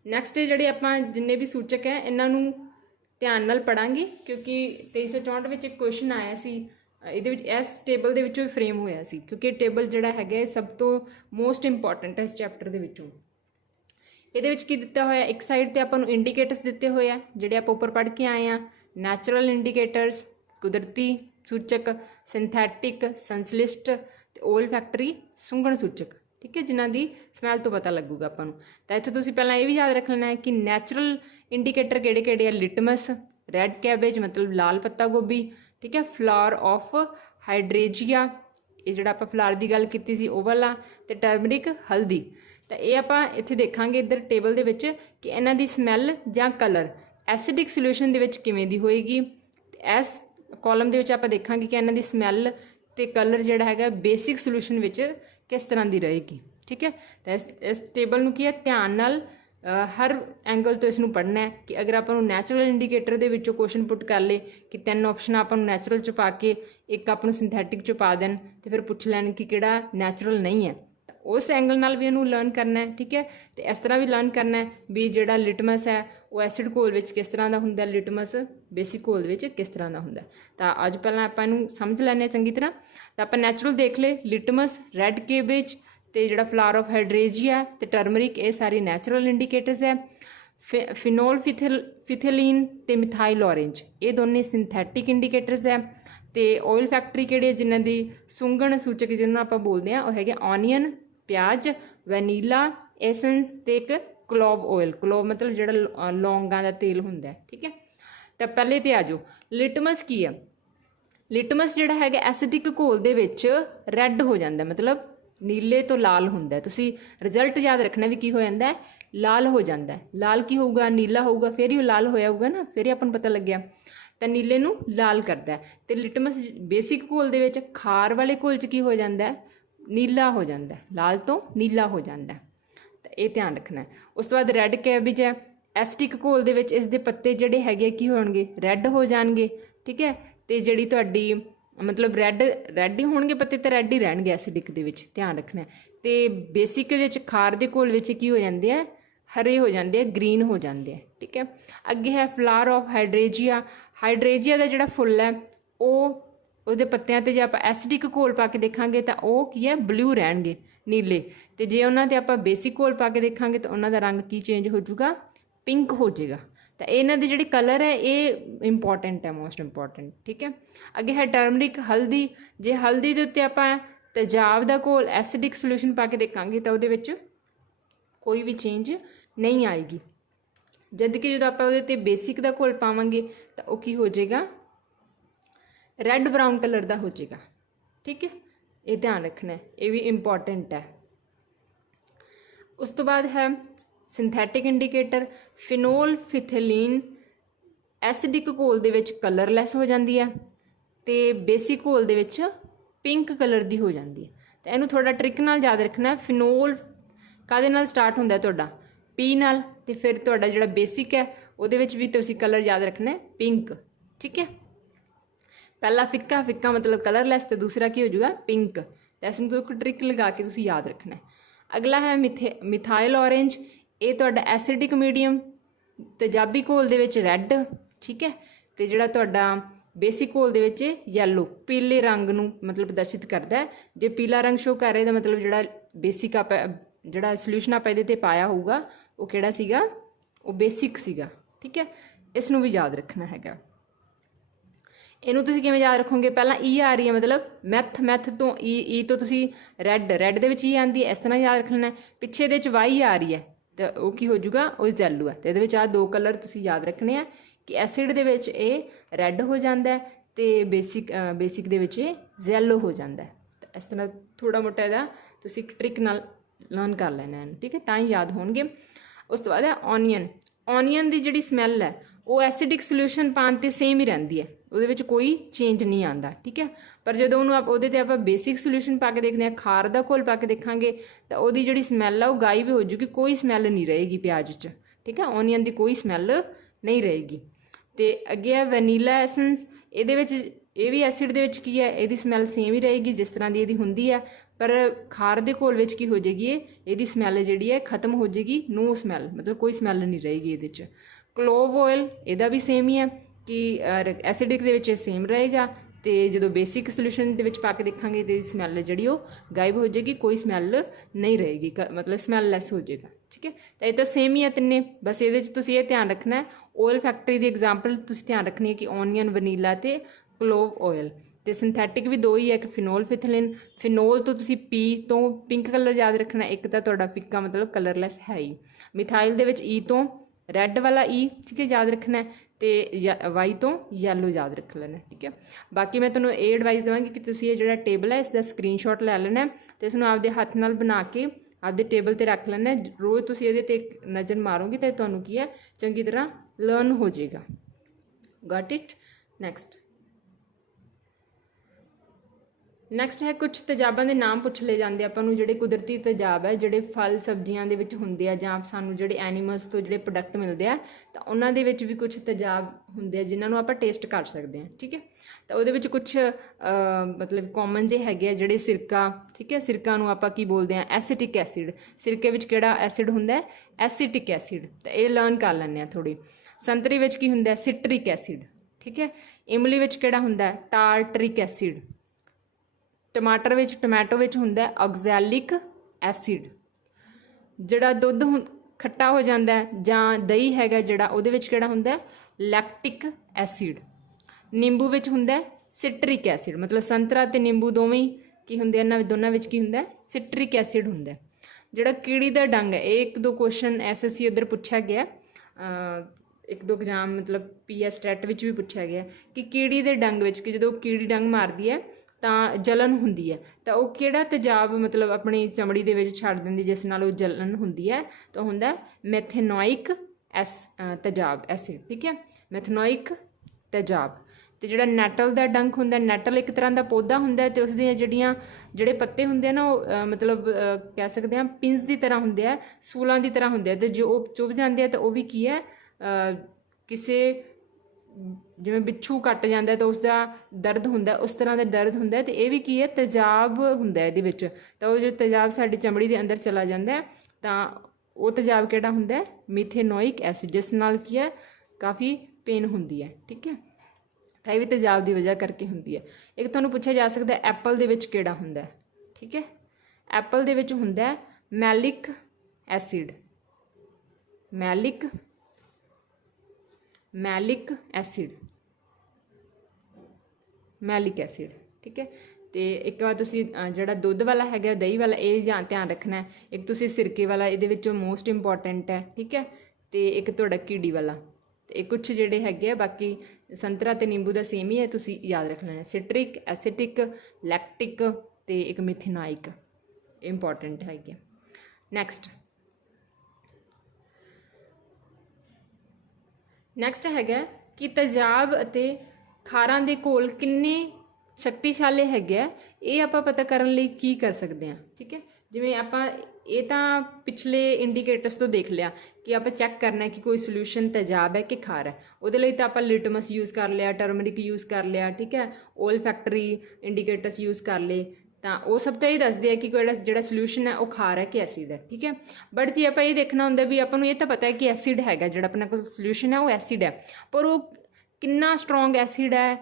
ਨੈਕਸਟ ਜਿਹੜੇ ਆਪਾਂ ਜਿੰਨੇ ਵੀ ਸੂਚਕ ਹੈ ਇਹਨਾਂ ਨੂੰ ਧਿਆਨ ਨਾਲ ਪੜਾਂਗੇ, ਕਿਉਂਕਿ 2364 ਵਿੱਚ ਇੱਕ ਕੁਐਸਚਨ ਆਇਆ ਸੀ ਇਹਦੇ ਵਿੱਚ, ਇਸ ਟੇਬਲ ਦੇ ਵਿੱਚੋਂ ਫਰੇਮ ਹੋਇਆ ਸੀ, ਕਿਉਂਕਿ ਟੇਬਲ ਜਿਹੜਾ ਹੈਗਾ ਸਭ ਤੋਂ ਮੋਸਟ ਇੰਪੋਰਟੈਂਟ ਹੈ ਇਸ ਚੈਪਟਰ ਦੇ ਵਿੱਚੋਂ। ਇਹਦੇ ਵਿੱਚ ਕੀ ਦਿੱਤਾ ਹੋਇਆ, ਇੱਕ ਸਾਈਡ ਤੇ ਆਪਾਂ ਨੂੰ ਇੰਡੀਕੇਟਰਸ ਦਿੱਤੇ ਹੋਏ ਆ ਜਿਹੜੇ ਆਪਾਂ ਉੱਪਰ ਪੜ੍ਹ ਕੇ ਆਏ ਆ, ਨੈਚੁਰਲ ਇੰਡੀਕੇਟਰਸ ਕੁਦਰਤੀ ਸੂਚਕ, ਸਿੰਥੈਟਿਕ ਸੰਸ਼ਲਿਸ਼ਟ ਤੇ ਓਇਲ ਫੈਕਟਰੀ ਸੁੰਘਣ ਸੂਚਕ, ਠੀਕ ਹੈ, ਜਿਨ੍ਹਾਂ ਦੀ ਸਮੈਲ ਤੋਂ ਪਤਾ ਲੱਗੂਗਾ ਆਪਾਂ ਨੂੰ। ਤਾਂ ਇੱਥੇ ਤੁਸੀਂ ਪਹਿਲਾਂ ਇਹ ਵੀ ਯਾਦ ਰੱਖ ਲੈਣਾ ਹੈ ਕਿ ਨੈਚੁਰਲ ਇੰਡੀਕੇਟਰ ਕਿਹੜੇ ਕਿਹੜੇ ਆ, ਲਿਟਮਸ, ਰੈੱਡ ਕੈਬੇਜ ਮਤਲਬ ਲਾਲ ਪੱਤਾ ਗੋਭੀ, ਠੀਕ ਹੈ, ਫਲਾਰ ਆਫ ਹਾਈਡਰੇਜੀਆ, ਇਹ ਜਿਹੜਾ ਆਪਾਂ ਫਲਾਰ ਦੀ ਗੱਲ ਕੀਤੀ ਸੀ ਉਹ ਵਾਲਾ, ਤੇ ਟਰਮਰਿਕ ਹਲਦੀ। ਤਾਂ ਇਹ ਆਪਾਂ ਇੱਥੇ ਦੇਖਾਂਗੇ ਇੱਧਰ ਟੇਬਲ ਦੇ ਵਿੱਚ ਕਿ ਇਹਨਾਂ ਦੀ ਸਮੈਲ ਜਾਂ ਕਲਰ ਐਸਿਡਿਕ ਸੋਲਿਊਸ਼ਨ ਦੇ ਵਿੱਚ ਕਿਵੇਂ ਦੀ ਹੋਏਗੀ। ਇਸ ਕਾਲਮ ਦੇ ਵਿੱਚ ਆਪਾਂ ਦੇਖਾਂਗੇ ਕਿ ਇਹਨਾਂ ਦੀ ਸਮੈਲ ਤੇ ਕਲਰ ਜਿਹੜਾ ਹੈਗਾ ਬੇਸਿਕ ਸੋਲਿਊਸ਼ਨ ਵਿੱਚ ਕਿਸ ਤਰ੍ਹਾਂ ਦੀ ਰਹੇਗੀ, ਠੀਕ ਹੈ। ਤਾਂ ਇਸ ਟੇਬਲ ਨੂੰ ਕੀ ਹੈ ਧਿਆਨ ਨਾਲ ਹਰ ਐਂਗਲ ਤੋਂ ਇਸ ਨੂੰ ਪੜ੍ਹਨਾ ਹੈ ਕਿ ਅਗਰ ਆਪਾਂ ਨੂੰ ਨੈਚੁਰਲ ਇੰਡੀਕੇਟਰ ਦੇ ਵਿੱਚੋਂ ਕੁਐਸਚਨ ਪੁੱਟ ਕਰ ਲਏ ਕਿ 3 ਆਪਸ਼ਨ ਆਪਾਂ ਨੂੰ ਨੈਚੁਰਲ 'ਚ ਪਾ ਕੇ ਇੱਕ ਆਪਾਂ ਨੂੰ ਸਿੰਥੈਟਿਕ 'ਚ ਪਾ ਦੇਣ ਤੇ ਫਿਰ ਪੁੱਛ ਲੈਣ ਕਿ ਕਿਹੜਾ ਨੈਚੁਰਲ ਨਹੀਂ ਹੈ, ਉਸ ਐਂਗਲ ਨਾਲ ਵੀ ਇਹਨੂੰ ਲਰਨ ਕਰਨਾ ਹੈ, ਠੀਕ ਹੈ। ਤੇ ਇਸ ਤਰ੍ਹਾਂ ਵੀ ਲਰਨ ਕਰਨਾ ਹੈ ਵੀ ਜਿਹੜਾ ਲਿਟਮਸ ਹੈ ਉਹ ਐਸਿਡ ਘੋਲ ਵਿੱਚ ਕਿਸ ਤਰ੍ਹਾਂ ਦਾ ਹੁੰਦਾ, ਲਿਟਮਸ ਬੇਸਿਕ ਘੋਲ ਵਿੱਚ ਕਿਸ ਤਰ੍ਹਾਂ ਦਾ ਹੁੰਦਾ। ਤਾਂ ਅੱਜ ਪਹਿਲਾਂ ਆਪਾਂ ਇਹਨੂੰ ਸਮਝ ਲੈਂਦੇ ਹਾਂ ਚੰਗੀ ਤਰ੍ਹਾਂ। ਤਾਂ ਆਪਾਂ ਨੈਚੁਰਲ ਦੇਖ ਲਏ, ਲਿਟਮਸ, ਰੈੱਡ ਕੇਬੇਜ ਤੇ ਜਿਹੜਾ ਫਲਾਰ ਆਫ ਹਾਈਡਰੇਜੀਆ ਤੇ ਟਰਮਰਿਕ, ਇਹ ਸਾਰੇ ਨੈਚੁਰਲ ਇੰਡੀਕੇਟਰਸ ਹੈ। ਫਿਨੋਲ ਫਿਥਿਲੀਨ ਤੇ ਮਿਥਾਈਲ ਔਰੇਂਜ, ਇਹ ਦੋਨੇ ਸਿੰਥੈਟਿਕ ਇੰਡੀਕੇਟਰਸ ਹੈ। ਤੇ ਆਇਲ ਫੈਕਟਰੀ ਕਿਹੜੀ ਹੈ, ਜਿਨ੍ਹਾਂ ਦੀ ਸੁੰਘਣ ਸੂਚਕ ਜਿਹਨੂੰ ਆਪਾਂ ਬੋਲਦੇ ਹਾਂ ਉਹ ਹੈਗੇ ਔਨੀਅਨ, ਪਿਆਜ਼, ਵੈਨੀਲਾ ਐਸੈਂਸ ਤੇ ਇੱਕ ਕਲੋਵ ਆਇਲ। ਕਲੋਵ ਮਤਲਬ ਜਿਹੜਾ ਲੌਂਗਾਂ ਦਾ ਤੇਲ ਹੁੰਦਾ, ਠੀਕ ਹੈ। ਤਾਂ ਪਹਿਲੇ ਤੇ ਆ ਜਾਓ, ਲਿਟਮਸ ਕੀ ਆ। ਲਿਟਮਸ ਜਿਹੜਾ ਹੈਗਾ ਐਸਿਡਿਕ ਘੋਲ ਦੇ ਵਿੱਚ ਰੈੱਡ ਹੋ ਜਾਂਦਾ, ਮਤਲਬ ਨੀਲੇ ਤੋਂ ਲਾਲ ਹੁੰਦਾ। ਤੁਸੀਂ ਰਿਜ਼ਲਟ ਯਾਦ ਰੱਖਣਾ ਵੀ ਕੀ ਹੋ ਜਾਂਦਾ, ਲਾਲ ਹੋ ਜਾਂਦਾ। ਲਾਲ ਕੀ ਹੋਊਗਾ, ਨੀਲਾ ਹੋਊਗਾ, ਫਿਰ ਹੀ ਉਹ ਲਾਲ ਹੋਇਆ ਹੋਊਗਾ ਨਾ, ਫਿਰ ਹੀ ਆਪਾਂ ਨੂੰ ਪਤਾ ਲੱਗਿਆ। ਤਾਂ ਨੀਲੇ ਨੂੰ ਲਾਲ ਕਰਦਾ। ਤੇ ਲਿਟਮਸ ਬੇਸਿਕ ਘੋਲ ਦੇ ਵਿੱਚ, ਖਾਰ ਵਾਲੇ ਘੋਲ 'ਚ ਕੀ ਹੋ ਜਾਂਦਾ, ਨੀਲਾ ਹੋ ਜਾਂਦਾ, ਲਾਲ ਤੋਂ ਨੀਲਾ ਹੋ ਜਾਂਦਾ। ਤਾਂ ਇਹ ਧਿਆਨ ਰੱਖਣਾ। ਉਸ ਤੋਂ ਬਾਅਦ ਰੈੱਡ ਕੈਬੇਜ ਹੈ, ਐਸਿਡਿਕ ਘੋਲ ਦੇ ਵਿੱਚ ਇਸ ਦੇ ਪੱਤੇ ਜਿਹੜੇ ਹੈਗੇ ਕੀ ਹੋਣਗੇ, ਰੈੱਡ ਹੋ ਜਾਣਗੇ, ਠੀਕ ਹੈ। ਤੇ ਜਿਹੜੀ ਤੁਹਾਡੀ ਮਤਲਬ ਰੈੱਡ ਹੀ ਹੋਣਗੇ ਪੱਤੇ, ਤੇ ਰੈੱਡ ਹੀ ਰਹਿਣਗੇ ਐਸਿਡਿਕ ਦੇ ਵਿੱਚ, ਧਿਆਨ ਰੱਖਣਾ। ਤੇ ਬੇਸਿਕ ਵਿੱਚ ਖਾਰ ਦੇ ਘੋਲ ਵਿੱਚ ਕੀ ਹੋ ਜਾਂਦੇ ਆ, ਹਰੇ ਹੋ ਜਾਂਦੇ ਆ, ਗ੍ਰੀਨ ਹੋ ਜਾਂਦੇ ਆ, ਠੀਕ ਹੈ। ਅੱਗੇ ਹੈ ਫਲਾਰ ਆਫ ਹਾਈਡਰੇਜੀਆ। ਹਾਈਡਰੇਜੀਆ ਦਾ ਜਿਹੜਾ ਫੁੱਲ ਹੈ ਉਹ ਉਹਦੇ ਪੱਤਿਆਂ 'ਤੇ ਜੇ ਆਪਾਂ ਐਸਿਡਿਕ ਘੋਲ ਪਾ ਕੇ ਦੇਖਾਂਗੇ ਤਾਂ ਉਹ ਕੀ ਹੈ, ਬਲੂ ਰਹਿਣਗੇ, ਨੀਲੇ। ਤੇ ਜੇ ਉਹਨਾਂ 'ਤੇ ਆਪਾਂ ਬੇਸਿਕ ਘੋਲ ਪਾ ਕੇ ਦੇਖਾਂਗੇ ਤਾਂ ਉਹਨਾਂ ਦਾ ਰੰਗ ਕੀ ਚੇਂਜ ਹੋ ਜਾਊਗਾ, ਪਿੰਕ ਹੋ ਜਾਏਗਾ। ਤਾਂ ਇਹਨਾਂ ਦੀ ਜਿਹੜੀ ਕਲਰ ਹੈ ਇਹ ਇੰਪੋਰਟੈਂਟ ਹੈ, ਮੋਸਟ ਇੰਪੋਰਟੈਂਟ, ਠੀਕ ਹੈ। ਅੱਗੇ ਹੈ ਟਰਮਰਿਕ, ਹਲਦੀ। ਜੇ ਹਲਦੀ ਦੇ ਉੱਤੇ ਆਪਾਂ ਤੇਜ਼ਾਬ ਦਾ ਘੋਲ ਐਸਿਡਿਕ ਸੋਲਿਊਸ਼ਨ ਪਾ ਕੇ ਦੇਖਾਂਗੇ ਤਾਂ ਉਹਦੇ ਵਿੱਚ ਕੋਈ ਵੀ ਚੇਂਜ ਨਹੀਂ ਆਏਗੀ। ਜਦ ਕਿ ਜਦੋਂ ਆਪਾਂ ਉਹਦੇ 'ਤੇ ਬੇਸਿਕ ਦਾ ਘੋਲ ਪਾਵਾਂਗੇ ਤਾਂ ਉਹ ਕੀ ਹੋ ਜਾਏਗਾ, ਰੈੱਡ ਬਰਾਊਨ ਕਲਰ ਦਾ ਹੋ ਜਾਏਗਾ, ਠੀਕ ਹੈ। ਇਹ ਧਿਆਨ ਰੱਖਣਾ, ਇਹ ਵੀ ਇੰਪੋਰਟੈਂਟ ਹੈ। ਉਸ ਤੋਂ ਬਾਅਦ ਹੈ ਸਿੰਥੈਟਿਕ ਇੰਡੀਕੇਟਰ। ਫਿਨੋਲ ਫਿਥਿਲੀਨ ਐਸਿਡਿਕ ਘੋਲ ਦੇ ਵਿੱਚ ਕਲਰਲੈਸ ਹੋ ਜਾਂਦੀ ਹੈ ਤੇ ਬੇਸਿਕ ਘੋਲ ਦੇ ਵਿੱਚ ਪਿੰਕ ਕਲਰ ਦੀ ਹੋ ਜਾਂਦੀ ਹੈ। ਤਾਂ ਇਹਨੂੰ ਥੋੜਾ ਟ੍ਰਿਕ ਨਾਲ ਯਾਦ ਰੱਖਣਾ। ਫਿਨੋਲ ਕਾਹਦੇ ਨਾਲ ਸਟਾਰਟ ਹੁੰਦਾ, ਤੁਹਾਡਾ ਪੀ ਨਾਲ, ਤੇ ਫਿਰ ਤੁਹਾਡਾ ਜਿਹੜਾ ਬੇਸਿਕ ਹੈ ਉਹਦੇ ਵਿੱਚ ਵੀ ਤੁਸੀਂ ਕਲਰ ਯਾਦ ਰੱਖਣਾ, ਪਿੰਕ, ਠੀਕ ਹੈ। ਪਹਿਲਾ ਫਿੱਕਾ, ਫਿੱਕਾ ਮਤਲਬ ਕਲਰਲੈਸ, ਤੇ ਦੂਸਰਾ ਕੀ ਹੋ ਜਾਊਗਾ, ਪਿੰਕ। ਤਾਂ ਇਸ ਨੂੰ ਤੁਸੀਂ ਟ੍ਰਿਕ ਲਗਾ ਕੇ ਤੁਸੀਂ ਯਾਦ ਰੱਖਣਾ। ਅਗਲਾ ਹੈ ਮਿਥਾਈਲ ਔਰੇਂਜ। ਇਹ ਤੁਹਾਡਾ ਐਸਿਡਿਕ ਮੀਡੀਅਮ, ਤੇਜ਼ਾਬੀ ਘੋਲ ਦੇ ਵਿੱਚ ਰੈੱਡ, ਠੀਕ ਹੈ। ਤੇ ਜਿਹੜਾ ਤੁਹਾਡਾ ਬੇਸਿਕ ਘੋਲ ਦੇ ਵਿੱਚ ਯੈਲੋ, ਪੀਲੇ ਰੰਗ ਨੂੰ ਮਤਲਬ ਪ੍ਰਦਰਸ਼ਿਤ ਕਰਦਾ ਹੈ। ਜੇ ਪੀਲਾ ਰੰਗ ਸ਼ੋ ਕਰ ਰਿਹਾ ਤਾਂ ਮਤਲਬ ਜਿਹੜਾ ਬੇਸਿਕ ਆਪਾਂ ਜਿਹੜਾ ਸੋਲਿਊਸ਼ਨ ਆਪਾਂ ਇਹਦੇ 'ਤੇ ਪਾਇਆ ਹੋਊਗਾ ਉਹ ਕਿਹੜਾ ਸੀਗਾ, ਉਹ ਬੇਸਿਕ ਸੀਗਾ, ਠੀਕ ਹੈ। ਇਸ ਨੂੰ ਵੀ ਯਾਦ ਰੱਖਣਾ ਹੈਗਾ। ਇਹਨੂੰ ਤੁਸੀਂ ਕਿਵੇਂ ਯਾਦ ਰੱਖੋਗੇ, ਪਹਿਲਾਂ ਈ ਆ ਰਹੀ ਹੈ ਮਤਲਬ ਮੈਥ ਤੋਂ ਈ ਤੋਂ ਤੁਸੀਂ ਰੈੱਡ ਦੇ ਵਿੱਚ ਈ ਆਉਂਦੀ ਹੈ, ਇਸ ਤਰ੍ਹਾਂ ਯਾਦ ਰੱਖ ਲੈਣਾ। ਪਿੱਛੇ ਦੇ 'ਚ ਵਾਈ ਆ ਰਹੀ ਹੈ ਤਾਂ ਉਹ ਕੀ ਹੋ ਜਾਊਗਾ, ਉਹ ਯੈਲੋ ਹੈ। ਅਤੇ ਇਹਦੇ ਵਿੱਚ ਆਹ 2 ਕਲਰ ਤੁਸੀਂ ਯਾਦ ਰੱਖਣੇ ਆ ਕਿ ਐਸਿਡ ਦੇ ਵਿੱਚ ਇਹ ਰੈੱਡ ਹੋ ਜਾਂਦਾ ਅਤੇ ਬੇਸਿਕ ਦੇ ਵਿੱਚ ਇਹ ਯੈਲੋ ਹੋ ਜਾਂਦਾ। ਤਾਂ ਇਸ ਤਰ੍ਹਾਂ ਥੋੜ੍ਹਾ ਮੋਟਾ ਇਹਦਾ ਤੁਸੀਂ ਟ੍ਰਿਕ ਨਾਲ ਲਰਨ ਕਰ ਲੈਣਾ ਇਹਨੂੰ, ਠੀਕ ਹੈ, ਤਾਂ ਹੀ ਯਾਦ ਹੋਣਗੇ। ਉਸ ਤੋਂ ਬਾਅਦ ਹੈ ਔਨੀਅਨ। ਔਨੀਅਨ ਦੀ ਜਿਹੜੀ ਸਮੈਲ ਹੈ ਉਹ ਐਸਿਡਿਕ ਸੋਲਿਊਸ਼ਨ ਪਾਉਣ 'ਤੇ ਸੇਮ ਹੀ ਰਹਿੰਦੀ ਹੈ, ਉਹਦੇ ਵਿੱਚ ਕੋਈ ਚੇਂਜ ਨਹੀਂ ਆਉਂਦਾ, ਠੀਕ ਹੈ। ਪਰ ਜਦੋਂ ਉਹਨੂੰ ਉਹਦੇ 'ਤੇ ਆਪਾਂ ਬੇਸਿਕ ਸੋਲਿਊਸ਼ਨ ਪਾ ਕੇ ਦੇਖਦੇ ਹਾਂ, ਖਾਰ ਦਾ ਘੋਲ ਪਾ ਕੇ ਦੇਖਾਂਗੇ, ਤਾਂ ਉਹਦੀ ਜਿਹੜੀ ਸਮੈਲ ਆ ਉਹ ਗਾਇਬ ਹੋ ਜੂਗੀ, ਕੋਈ ਸਮੈਲ ਨਹੀਂ ਰਹੇਗੀ ਪਿਆਜ਼ 'ਚ, ਠੀਕ ਹੈ। ਓਨੀਅਨ ਦੀ ਕੋਈ ਸਮੈਲ ਨਹੀਂ ਰਹੇਗੀ। ਤੇ ਅੱਗੇ ਹੈ ਵਨੀਲਾ ਐਸੈਂਸ। ਇਹਦੇ ਵਿੱਚ ਇਹ ਵੀ ਐਸਿਡ ਦੇ ਵਿੱਚ ਕੀ ਹੈ, ਇਹਦੀ ਸਮੈਲ ਸੇਮ ਹੀ ਰਹੇਗੀ ਜਿਸ ਤਰ੍ਹਾਂ ਦੀ ਇਹਦੀ ਹੁੰਦੀ ਹੈ, ਪਰ ਖਾਰ ਦੇ ਘੋਲ ਵਿੱਚ ਕੀ ਹੋ ਜਾਏਗੀ, ਇਹਦੀ ਸਮੈਲ ਜਿਹੜੀ ਹੈ ਖਤਮ ਹੋ ਜਾਏਗੀ, ਨੋ ਸਮੈਲ, ਮਤਲਬ ਕੋਈ ਸਮੈਲ ਨਹੀਂ ਰਹੇਗੀ ਇਹਦੇ 'ਚ। ਕਲੋਵ ਆਇਲ, ਇਹਦਾ ਵੀ ਸੇਮ ਹੀ ਹੈ ਕਿ ਐਸਿਡਿਕ ਦੇ ਵਿੱਚ ਸੇਮ ਰਹੇਗਾ, ਅਤੇ ਜਦੋਂ ਬੇਸਿਕ ਸੋਲਿਊਸ਼ਨ ਦੇ ਵਿੱਚ ਪਾ ਕੇ ਦੇਖਾਂਗੇ ਤੇ ਸਮੈਲ ਜਿਹੜੀ ਉਹ ਗਾਇਬ ਹੋ ਜਾਏਗੀ, ਕੋਈ ਸਮੈਲ ਨਹੀਂ ਰਹੇਗੀ, ਮਤਲਬ ਸਮੈਲ ਲੈਸ ਹੋ ਜਾਏਗਾ, ਠੀਕ ਹੈ। ਤਾਂ ਇਹ ਤਾਂ ਸੇਮ ਹੀ ਹੈ ਤਿੰਨੇ, ਬਸ ਇਹਦੇ 'ਚ ਤੁਸੀਂ ਇਹ ਧਿਆਨ ਰੱਖਣਾ, ਆਇਲ ਫੈਕਟਰੀ ਦੀ ਐਗਜ਼ਾਮਪਲ ਤੁਸੀਂ ਧਿਆਨ ਰੱਖਣੀ ਹੈ ਕਿ ਓਨੀਅਨ, ਵਨੀਲਾ ਅਤੇ ਕਲੋਵ ਆਇਲ। ਅਤੇ ਸਿੰਥੈਟਿਕ ਵੀ ਦੋ ਹੀ ਹੈ, ਇੱਕ ਫਿਨੋਲ ਫਿਥਲਿਨ। ਫਿਨੋਲ ਤੋਂ ਤੁਸੀਂ ਪੀ ਤੋਂ ਪਿੰਕ ਕਲਰ ਯਾਦ ਰੱਖਣਾ, ਇੱਕ ਤਾਂ ਤੁਹਾਡਾ ਫਿੱਕਾ ਮਤਲਬ ਕਲਰਲੈਸ ਹੈ ਹੀ। ਮਿਥਾਈਲ ਦੇ ਵਿੱਚ ਈ ਤੋਂ ਰੈੱਡ ਵਾਲਾ ਈ, ਠੀਕ ਹੈ, ਯਾਦ ਰੱਖਣਾ, ਅਤੇ ਵਾਈ ਤੋਂ ਯੈਲੋ ਯਾਦ ਰੱਖ ਲੈਣਾ, ਠੀਕ ਹੈ। ਬਾਕੀ ਮੈਂ ਤੁਹਾਨੂੰ ਇਹ ਐਡਵਾਈਸ ਦੇਵਾਂਗੀ ਕਿ ਤੁਸੀਂ ਇਹ ਜਿਹੜਾ ਟੇਬਲ ਹੈ ਇਸਦਾ ਸਕਰੀਨਸ਼ਾਟ ਲੈ ਲੈਣਾ ਅਤੇ ਇਸਨੂੰ ਆਪਦੇ ਹੱਥ ਨਾਲ ਬਣਾ ਕੇ ਆਪਦੇ ਟੇਬਲ 'ਤੇ ਰੱਖ ਲੈਣਾ। ਰੋਜ਼ ਤੁਸੀਂ ਇਹਦੇ 'ਤੇ ਨਜ਼ਰ ਮਾਰੋਗੇ ਤਾਂ ਤੁਹਾਨੂੰ ਕੀ ਹੈ, ਚੰਗੀ ਤਰ੍ਹਾਂ ਲਰਨ ਹੋ ਜਾਏਗਾ। Got it. ਨੈਕਸਟ ਹੈ ਕੁਛ ਤੇਜ਼ਾਬਾਂ ਦੇ ਨਾਮ ਪੁੱਛ ਲਏ ਜਾਂਦੇ ਆਪਾਂ ਨੂੰ, ਜਿਹੜੇ ਕੁਦਰਤੀ ਤੇਜ਼ਾਬ ਹੈ, ਜਿਹੜੇ ਫਲ ਸਬਜ਼ੀਆਂ ਦੇ ਵਿੱਚ ਹੁੰਦੇ ਆ, ਜਾਂ ਸਾਨੂੰ ਜਿਹੜੇ ਐਨੀਮਲਸ ਤੋਂ ਜਿਹੜੇ ਪ੍ਰੋਡਕਟ ਮਿਲਦੇ ਆ, ਤਾਂ ਉਹਨਾਂ ਦੇ ਵਿੱਚ ਵੀ ਕੁਛ ਤੇਜ਼ਾਬ ਹੁੰਦੇ ਆ ਜਿਨ੍ਹਾਂ ਨੂੰ ਆਪਾਂ ਟੇਸਟ ਕਰ ਸਕਦੇ ਹਾਂ, ਠੀਕ ਹੈ। ਤਾਂ ਉਹਦੇ ਵਿੱਚ ਕੁਛ ਮਤਲਬ ਕਾਮਨ ਜਿਹੇ ਹੈਗੇ ਆ, ਜਿਹੜੇ ਸਿਰਕਾ, ਠੀਕ ਹੈ, ਸਿਰਕਾ ਨੂੰ ਆਪਾਂ ਕੀ ਬੋਲਦੇ ਹਾਂ, ਐਸੀਟਿਕ ਐਸਿਡ। ਸਿਰਕੇ ਵਿੱਚ ਕਿਹੜਾ ਐਸਿਡ ਹੁੰਦਾ, ਐਸੀਟਿਕ ਐਸਿਡ, ਤਾਂ ਇਹ ਲਰਨ ਕਰ ਲੈਂਦੇ ਹਾਂ ਥੋੜ੍ਹੀ। ਸੰਤਰੀ ਵਿੱਚ ਕੀ ਹੁੰਦਾ, ਸਿਟਰਿਕ ਐਸਿਡ, ਠੀਕ ਹੈ। ਇਮਲੀ ਵਿੱਚ ਕਿਹੜਾ ਹੁੰਦਾ, ਟਾਰਟਰਿਕ ਐਸਿਡ। ਟਮਾਟਰ ਵਿੱਚ, ਟੋਮੈਟੋ ਵਿੱਚ ਹੁੰਦਾ ਆਕਜ਼ੈਲਿਕ ਐਸਿਡ। ਜਿਹੜਾ ਦੁੱਧ ਖੱਟਾ ਹੋ ਜਾਂਦਾ ਜਾਂ ਦਹੀਂ ਹੈਗਾ ਜਿਹੜਾ, ਉਹਦੇ ਵਿੱਚ ਕਿਹੜਾ ਹੁੰਦਾ, ਲੈਕਟਿਕ ਐਸਿਡ। ਨਿੰਬੂ ਵਿੱਚ ਹੁੰਦਾ ਸਿਟਰਿਕ ਐਸਿਡ, ਮਤਲਬ ਸੰਤਰਾ ਅਤੇ ਨਿੰਬੂ ਦੋਵੇਂ ਹੀ ਕੀ ਹੁੰਦੇ, ਇਹਨਾਂ ਦੋਨਾਂ ਵਿੱਚ ਕੀ ਹੁੰਦਾ, ਸਿਟਰਿਕ ਐਸਿਡ ਹੁੰਦਾ। ਜਿਹੜਾ ਕੀੜੀ ਦਾ ਡੰਗ ਹੈ, ਇਹ ਇੱਕ ਦੋ ਕੁਐਸਚਨ SSC ਉੱਧਰ ਪੁੱਛਿਆ ਗਿਆ, ਇੱਕ ਦੋ ਐਗਜ਼ਾਮ ਮਤਲਬ PS ਟੈਟ ਵਿੱਚ ਵੀ ਪੁੱਛਿਆ ਗਿਆ ਕਿ ਕੀੜੀ ਦੇ ਡੰਗ ਵਿੱਚ, ਕਿ ਜਦੋਂ ਕੀੜੀ ਡੰਗ ਮਾਰਦੀ ਹੈ ਤਾਂ ਜਲਨ ਹੁੰਦੀ ਹੈ, ਤਾਂ ਉਹ ਕਿਹੜਾ ਤੇਜ਼ਾਬ ਮਤਲਬ ਆਪਣੀ ਚਮੜੀ ਦੇ ਵਿੱਚ ਛੱਡ ਦਿੰਦੀ ਜਿਸ ਨਾਲ ਉਹ ਜਲਨ ਹੁੰਦੀ ਹੈ, ਤਾਂ ਹੁੰਦਾ ਮੈਥੇਨੋਇਕ ਤੇਜ਼ਾਬ ਐਸਿਡ, ਠੀਕ ਹੈ, ਮੈਥੇਨੋਇਕ ਤੇਜ਼ਾਬ। ਅਤੇ ਜਿਹੜਾ ਨੈਟਲ ਦਾ ਡੰਕ ਹੁੰਦਾ, ਨੈਟਲ ਇੱਕ ਤਰ੍ਹਾਂ ਦਾ ਪੌਦਾ ਹੁੰਦਾ ਅਤੇ ਉਸ ਦੀਆਂ ਜਿਹੜੇ ਪੱਤੇ ਹੁੰਦੇ ਆ ਨਾ, ਉਹ ਮਤਲਬ ਕਹਿ ਸਕਦੇ ਹਾਂ ਪਿੰਸ ਦੀ ਤਰ੍ਹਾਂ ਹੁੰਦੇ ਆ, ਸੂਲਾਂ ਦੀ ਤਰ੍ਹਾਂ ਹੁੰਦੇ ਆ, ਅਤੇ ਜੋ ਉਹ ਚੁੱਭ ਜਾਂਦੇ ਆ ਤਾਂ ਉਹ ਵੀ ਕੀ ਹੈ, ਕਿਸੇ ਜਿਵੇਂ ਬਿੱਛੂ ਕੱਟ ਜਾਂਦਾ ਤਾਂ ਉਸਦਾ ਦਰਦ ਹੁੰਦਾ, ਉਸ ਤਰ੍ਹਾਂ ਦਾ ਦਰਦ ਹੁੰਦਾ, ਅਤੇ ਇਹ ਵੀ ਕੀ ਹੈ, ਤੇਜ਼ਾਬ ਹੁੰਦਾ ਇਹਦੇ ਵਿੱਚ। ਤਾਂ ਉਹ ਜੋ ਤੇਜ਼ਾਬ ਸਾਡੀ ਚਮੜੀ ਦੇ ਅੰਦਰ ਚਲਾ ਜਾਂਦਾ ਤਾਂ ਉਹ ਤੇਜ਼ਾਬ ਕਿਹੜਾ ਹੁੰਦਾ, ਮਿਥੇਨੋਇਕ ਐਸਿਡ, ਜਿਸ ਨਾਲ ਕੀ ਹੈ, ਕਾਫੀ ਪੇਨ ਹੁੰਦੀ ਹੈ, ਠੀਕ ਹੈ। ਤਾਂ ਇਹ ਵੀ ਤੇਜ਼ਾਬ ਦੀ ਵਜ੍ਹਾ ਕਰਕੇ ਹੁੰਦੀ ਹੈ। ਇੱਕ ਤੁਹਾਨੂੰ ਪੁੱਛਿਆ ਜਾ ਸਕਦਾ ਐਪਲ ਦੇ ਵਿੱਚ ਕਿਹੜਾ ਹੁੰਦਾ, ਠੀਕ ਹੈ। ਐਪਲ ਦੇ ਵਿੱਚ ਹੁੰਦਾ ਮੈਲਿਕ ਐਸਿਡ, ਮੈਲਿਕ ਐਸਿਡ, ਮੈਲਿਕ ਐਸਿਡ, ਠੀਕ ਹੈ। ਅਤੇ ਇੱਕ ਵਾਰ ਤੁਸੀਂ ਜਿਹੜਾ ਦੁੱਧ ਵਾਲਾ ਹੈਗਾ, ਦਹੀਂ ਵਾਲਾ, ਇਹ ਧਿਆਨ ਰੱਖਣਾ। ਇੱਕ ਤੁਸੀਂ ਸਿਰਕੇ ਵਾਲਾ, ਇਹਦੇ ਵਿੱਚੋਂ ਮੋਸਟ ਇੰਪੋਰਟੈਂਟ ਹੈ, ਠੀਕ ਹੈ। ਅਤੇ ਇੱਕ ਤੁਹਾਡਾ ਕੀੜੀ ਵਾਲਾ, ਅਤੇ ਇਹ ਕੁਛ ਜਿਹੜੇ ਹੈਗੇ ਆ, ਬਾਕੀ ਸੰਤਰਾ ਅਤੇ ਨਿੰਬੂ ਦਾ ਸੇਮ ਹੀ ਹੈ, ਤੁਸੀਂ ਯਾਦ ਰੱਖ ਲੈਣਾ। ਸਿਟਰਿਕ, ਐਸਿਟਿਕ, ਲੈਕਟਿਕ ਅਤੇ ਇੱਕ ਮਿਥੇਨੋਇਕ ਇੰਪੋਰਟੈਂਟ ਹੈਗੇ। ਨੈਕਸਟ ਹੈਗਾ ਕਿ ਤੇਜ਼ਾਬ ਅਤੇ ਖਾਰਾਂ ਦੇ ਘੋਲ ਕਿੰਨੇ ਸ਼ਕਤੀਸ਼ਾਲੀ ਹੈਗੇ ਆ, ਇਹ ਆਪਾਂ ਪਤਾ ਕਰਨ ਲਈ ਕੀ ਕਰ ਸਕਦੇ ਹਾਂ, ਠੀਕ ਹੈ। ਜਿਵੇਂ ਆਪਾਂ ਇਹ ਤਾਂ ਪਿਛਲੇ ਇੰਡੀਕੇਟਰਸ ਤੋਂ ਦੇਖ ਲਿਆ ਕਿ ਆਪਾਂ ਚੈੱਕ ਕਰਨਾ ਕਿ ਕੋਈ ਸੋਲਿਊਸ਼ਨ ਤੇਜ਼ਾਬ ਹੈ ਕਿ ਖਾਰ ਹੈ। ਉਹਦੇ ਲਈ ਤਾਂ ਆਪਾਂ ਲਿਟਮਸ ਯੂਜ਼ ਕਰ ਲਿਆ, ਟਰਮਰਿਕ ਯੂਜ਼ ਕਰ ਲਿਆ, ਠੀਕ ਹੈ, ਆਇਲ ਫੈਕਟਰੀ ਇੰਡੀਕੇਟਰਸ ਯੂਜ਼ ਕਰ ਲਏ, ਤਾਂ ਉਹ ਸਭ ਤਾਂ ਇਹ ਦੱਸਦੇ ਆ ਕਿ ਜਿਹੜਾ ਸੋਲਿਊਸ਼ਨ ਹੈ ਉਹ ਖਾਰ ਹੈ ਕਿ ਐਸਿਡ ਹੈ, ਠੀਕ ਹੈ। ਬਟ ਜੇ ਆਪਾਂ ਇਹ ਦੇਖਣਾ ਹੁੰਦਾ ਵੀ ਆਪਾਂ ਨੂੰ ਇਹ ਤਾਂ ਪਤਾ ਹੈ ਕਿ ਐਸਿਡ ਹੈਗਾ, ਜਿਹੜਾ ਆਪਣਾ ਕੋਲ ਸੋਲਿਊਸ਼ਨ ਹੈ ਉਹ ਐਸਿਡ ਹੈ, ਪਰ ਉਹ ਕਿੰਨਾ ਸਟਰੋਂਗ ਐਸਿਡ ਹੈ,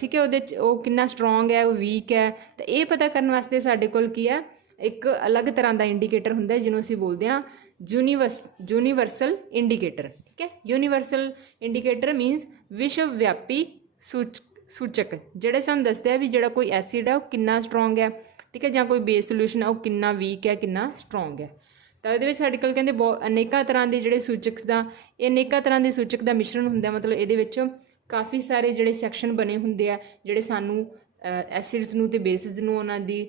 ਠੀਕ ਹੈ, ਉਹਦੇ 'ਚ ਉਹ ਕਿੰਨਾ ਸਟਰੋਂਗ ਹੈ, ਉਹ ਵੀਕ ਹੈ, ਤਾਂ ਇਹ ਪਤਾ ਕਰਨ ਵਾਸਤੇ ਸਾਡੇ ਕੋਲ ਕੀ ਹੈ, ਇੱਕ ਅਲੱਗ ਤਰ੍ਹਾਂ ਦਾ ਇੰਡੀਕੇਟਰ ਹੁੰਦਾ ਜਿਹਨੂੰ ਅਸੀਂ ਬੋਲਦੇ ਹਾਂ ਯੂਨੀਵਰਸਲ ਇੰਡੀਕੇਟਰ, ਠੀਕ ਹੈ। ਯੂਨੀਵਰਸਲ ਇੰਡੀਕੇਟਰ ਮੀਨਸ ਵਿਸ਼ਵ ਵਿਆਪੀ ਸੂਚਕ, ਜਿਹੜੇ ਸਾਨੂੰ ਦੱਸਦੇ ਆ ਵੀ ਜਿਹੜਾ ਕੋਈ ਐਸਿਡ ਹੈ ਉਹ ਕਿੰਨਾ ਸਟਰੋਂਗ ਹੈ, ਠੀਕ ਹੈ, ਜਾਂ ਕੋਈ ਬੇਸ ਸੋਲਿਊਸ਼ਨ ਹੈ ਉਹ ਕਿੰਨਾ ਵੀਕ ਹੈ, ਕਿੰਨਾ ਸਟਰੋਂਗ ਹੈ। ਤਾਂ ਇਹਦੇ ਵਿੱਚ ਸਾਡੇ ਕੋਲ ਕਹਿੰਦੇ ਅਨੇਕਾਂ ਤਰ੍ਹਾਂ ਦੇ ਜਿਹੜੇ ਸੂਚਕ ਦਾ, ਇਹ ਅਨੇਕਾਂ ਤਰ੍ਹਾਂ ਦੇ ਸੂਚਕ ਦਾ ਮਿਸ਼ਰਣ ਹੁੰਦਾ, ਮਤਲਬ ਇਹਦੇ ਵਿੱਚ ਕਾਫੀ ਸਾਰੇ ਜਿਹੜੇ ਸੈਕਸ਼ਨ ਬਣੇ ਹੁੰਦੇ ਆ, ਜਿਹੜੇ ਸਾਨੂੰ ਐਸਿਡਸ ਨੂੰ ਅਤੇ ਬੇਸਿਸ ਨੂੰ ਉਹਨਾਂ ਦੀ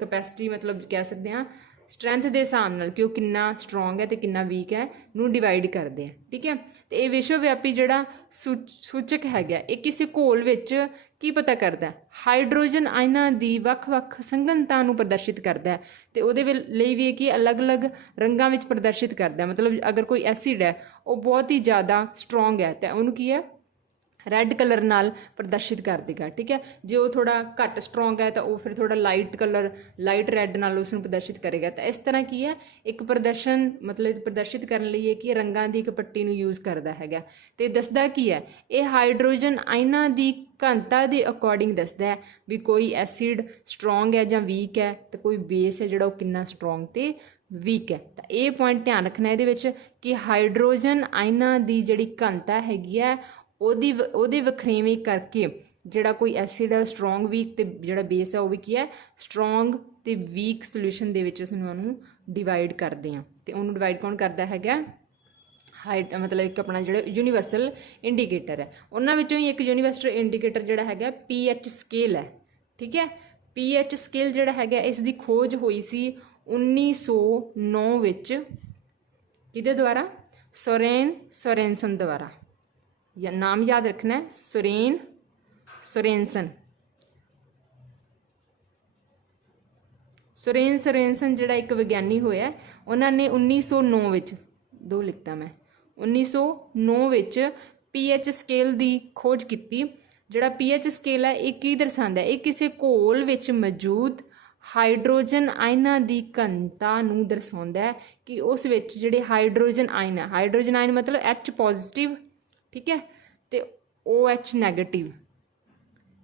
ਕਪੈਸਿਟੀ ਮਤਲਬ ਕਹਿ ਸਕਦੇ ਹਾਂ ਸਟਰੈਂਥ ਦੇ ਹਿਸਾਬ ਨਾਲ ਕਿ ਉਹ ਕਿੰਨਾ ਸਟਰੋਂਗ ਹੈ ਤੇ ਕਿੰਨਾ ਵੀਕ ਹੈ ਨੂੰ ਡਿਵਾਈਡ ਕਰਦੇ ਆ। ਠੀਕ ਹੈ, ਤੇ ਇਹ ਵਿਸ਼ਵ ਵਿਆਪੀ ਜਿਹੜਾ ਸੂਚਕ ਹੈਗਾ ਇਹ ਕਿਸੇ ਘੋਲ ਵਿੱਚ ਕੀ ਪਤਾ ਕਰਦਾ, ਹਾਈਡਰੋਜਨ ਆਇਨਾਂ ਦੀ ਵੱਖ-ਵੱਖ ਸੰਘਣਤਾ ਨੂੰ ਪ੍ਰਦਰਸ਼ਿਤ ਕਰਦਾ ਹੈ ਤੇ ਉਹਦੇ ਲਈ ਵੀ ਇਹ ਕਿ ਅਲੱਗ-ਅਲੱਗ ਰੰਗਾਂ ਵਿੱਚ ਪ੍ਰਦਰਸ਼ਿਤ ਕਰਦਾ। ਮਤਲਬ ਅਗਰ ਕੋਈ ਐਸਿਡ ਹੈ ਉਹ ਬਹੁਤ ਹੀ ਜ਼ਿਆਦਾ ਸਟਰੋਂਗ ਹੈ ਤਾਂ ਉਹਨੂੰ ਕੀ ਹੈ ਰੈੱਡ ਕਲਰ ਨਾਲ ਪ੍ਰਦਰਸ਼ਿਤ ਕਰ ਦੇਗਾ। ਠੀਕ ਹੈ, ਜੇ ਉਹ ਥੋੜਾ ਘੱਟ ਸਟਰੋਂਗ ਹੈ ਤਾਂ ਉਹ ਫਿਰ ਥੋੜਾ ਲਾਈਟ ਕਲਰ ਲਾਈਟ ਰੈੱਡ ਨਾਲ ਉਸ ਨੂੰ ਪ੍ਰਦਰਸ਼ਿਤ ਕਰੇਗਾ। ਤਾਂ ਇਸ ਤਰ੍ਹਾਂ ਕੀ ਹੈ ਇੱਕ ਪ੍ਰਦਰਸ਼ਨ ਮਤਲਬ ਪ੍ਰਦਰਸ਼ਿਤ ਕਰਨ ਲਈ ਇਹ ਕਿ ਰੰਗਾਂ ਦੀ ਇੱਕ ਪੱਟੀ ਨੂੰ ਯੂਜ਼ ਕਰਦਾ ਹੈਗਾ। ਤੇ ਦੱਸਦਾ ਕੀ ਹੈ ਇਹ ਹਾਈਡਰੋਜਨ ਆਇਨਾਂ ਦੀ ਘਣਤਾ ਦੇ ਅਕੋਰਡਿੰਗ ਦੱਸਦਾ ਹੈ ਵੀ ਕੋਈ ਐਸਿਡ ਸਟਰੋਂਗ ਹੈ ਜਾਂ ਵੀਕ ਹੈ ਤੇ ਕੋਈ ਬੇਸ ਹੈ ਜਿਹੜਾ ਉਹ ਕਿੰਨਾ ਸਟਰੋਂਗ ਤੇ ਵੀਕ ਹੈ। ਤਾਂ ਇਹ ਪੁਆਇੰਟ ਧਿਆਨ ਰੱਖਣਾ ਇਹਦੇ ਵਿੱਚ ਕਿ ਹਾਈਡਰੋਜਨ ਆਇਨਾਂ ਦੀ ਜਿਹੜੀ ਘਣਤਾ ਹੈਗੀ ਹੈ ਉਹਦੇ ਵਖਰੇਵੇਂ ਕਰਕੇ ਜਿਹੜਾ ਕੋਈ ਐਸਿਡ ਹੈ ਸਟਰੋਂਗ ਵੀਕ ਤੇ ਜਿਹੜਾ ਬੇਸ ਹੈ ਉਹ ਵੀ ਕੀ ਹੈ ਸਟਰੋਂਗ ਤੇ ਵੀਕ ਸੋਲਿਊਸ਼ਨ ਦੇ ਵਿੱਚ ਉਸਨੂੰ ਉਹਨੂੰ ਡਿਵਾਈਡ ਕਰਦੇ ਹਾਂ। ਤੇ ਉਹਨੂੰ ਡਿਵਾਈਡ ਕੌਣ ਕਰਦਾ ਹੈਗਾ ਮਤਲਬ ਇੱਕ ਆਪਣਾ ਜਿਹੜਾ ਯੂਨੀਵਰਸਲ ਇੰਡੀਕੇਟਰ ਹੈ। ਉਹਨਾਂ ਵਿੱਚੋਂ ਹੀ ਇੱਕ ਯੂਨੀਵਰਸਲ ਇੰਡੀਕੇਟਰ ਜਿਹੜਾ ਹੈਗਾ pH ਸਕੇਲ ਹੈ। ਠੀਕ ਹੈ, pH ਸਕੇਲ ਜਿਹੜਾ ਹੈਗਾ ਇਸ ਦੀ ਖੋਜ ਹੋਈ ਸੀ 1909 ਵਿੱਚ ਕਿਹਦੇ ਦੁਆਰਾ ਸੋਰੇਨਸਨ ਦੁਆਰਾ। ਜਾਂ ਨਾਮ ਯਾਦ ਰੱਖਣਾ ਹੈ ਸੋਰੇਨਸਨ ਜਿਹੜਾ ਇੱਕ ਵਿਗਿਆਨੀ ਹੋਇਆ ਉਹਨਾਂ ਨੇ 1909 ਵਿੱਚ 2 ਲਿਖਤਾ ਮੈਂ 1909 ਵਿੱਚ pH ਸਕੇਲ ਦੀ ਖੋਜ ਕੀਤੀ। ਜਿਹੜਾ pH ਸਕੇਲ ਹੈ ਇਹ ਕੀ ਦਰਸਾਉਂਦਾ ਹੈ ਇਹ ਕਿਸੇ ਘੋਲ ਵਿੱਚ ਮੌਜੂਦ ਹਾਈਡਰੋਜਨ ਆਇਨਾਂ ਦੀ ਘਣਤਾ ਨੂੰ ਦਰਸਾਉਂਦਾ ਹੈ ਕਿ ਉਸ ਵਿੱਚ ਜਿਹੜੇ ਹਾਈਡਰੋਜਨ ਆਇਨ ਹੈ ਹਾਈਡਰੋਜਨ ਆਇਨ ਮਤਲਬ H ਪੋਜ਼ਿਟਿਵ ਠੀਕ ਹੈ ਤੇ OH ਨੈਗੇਟਿਵ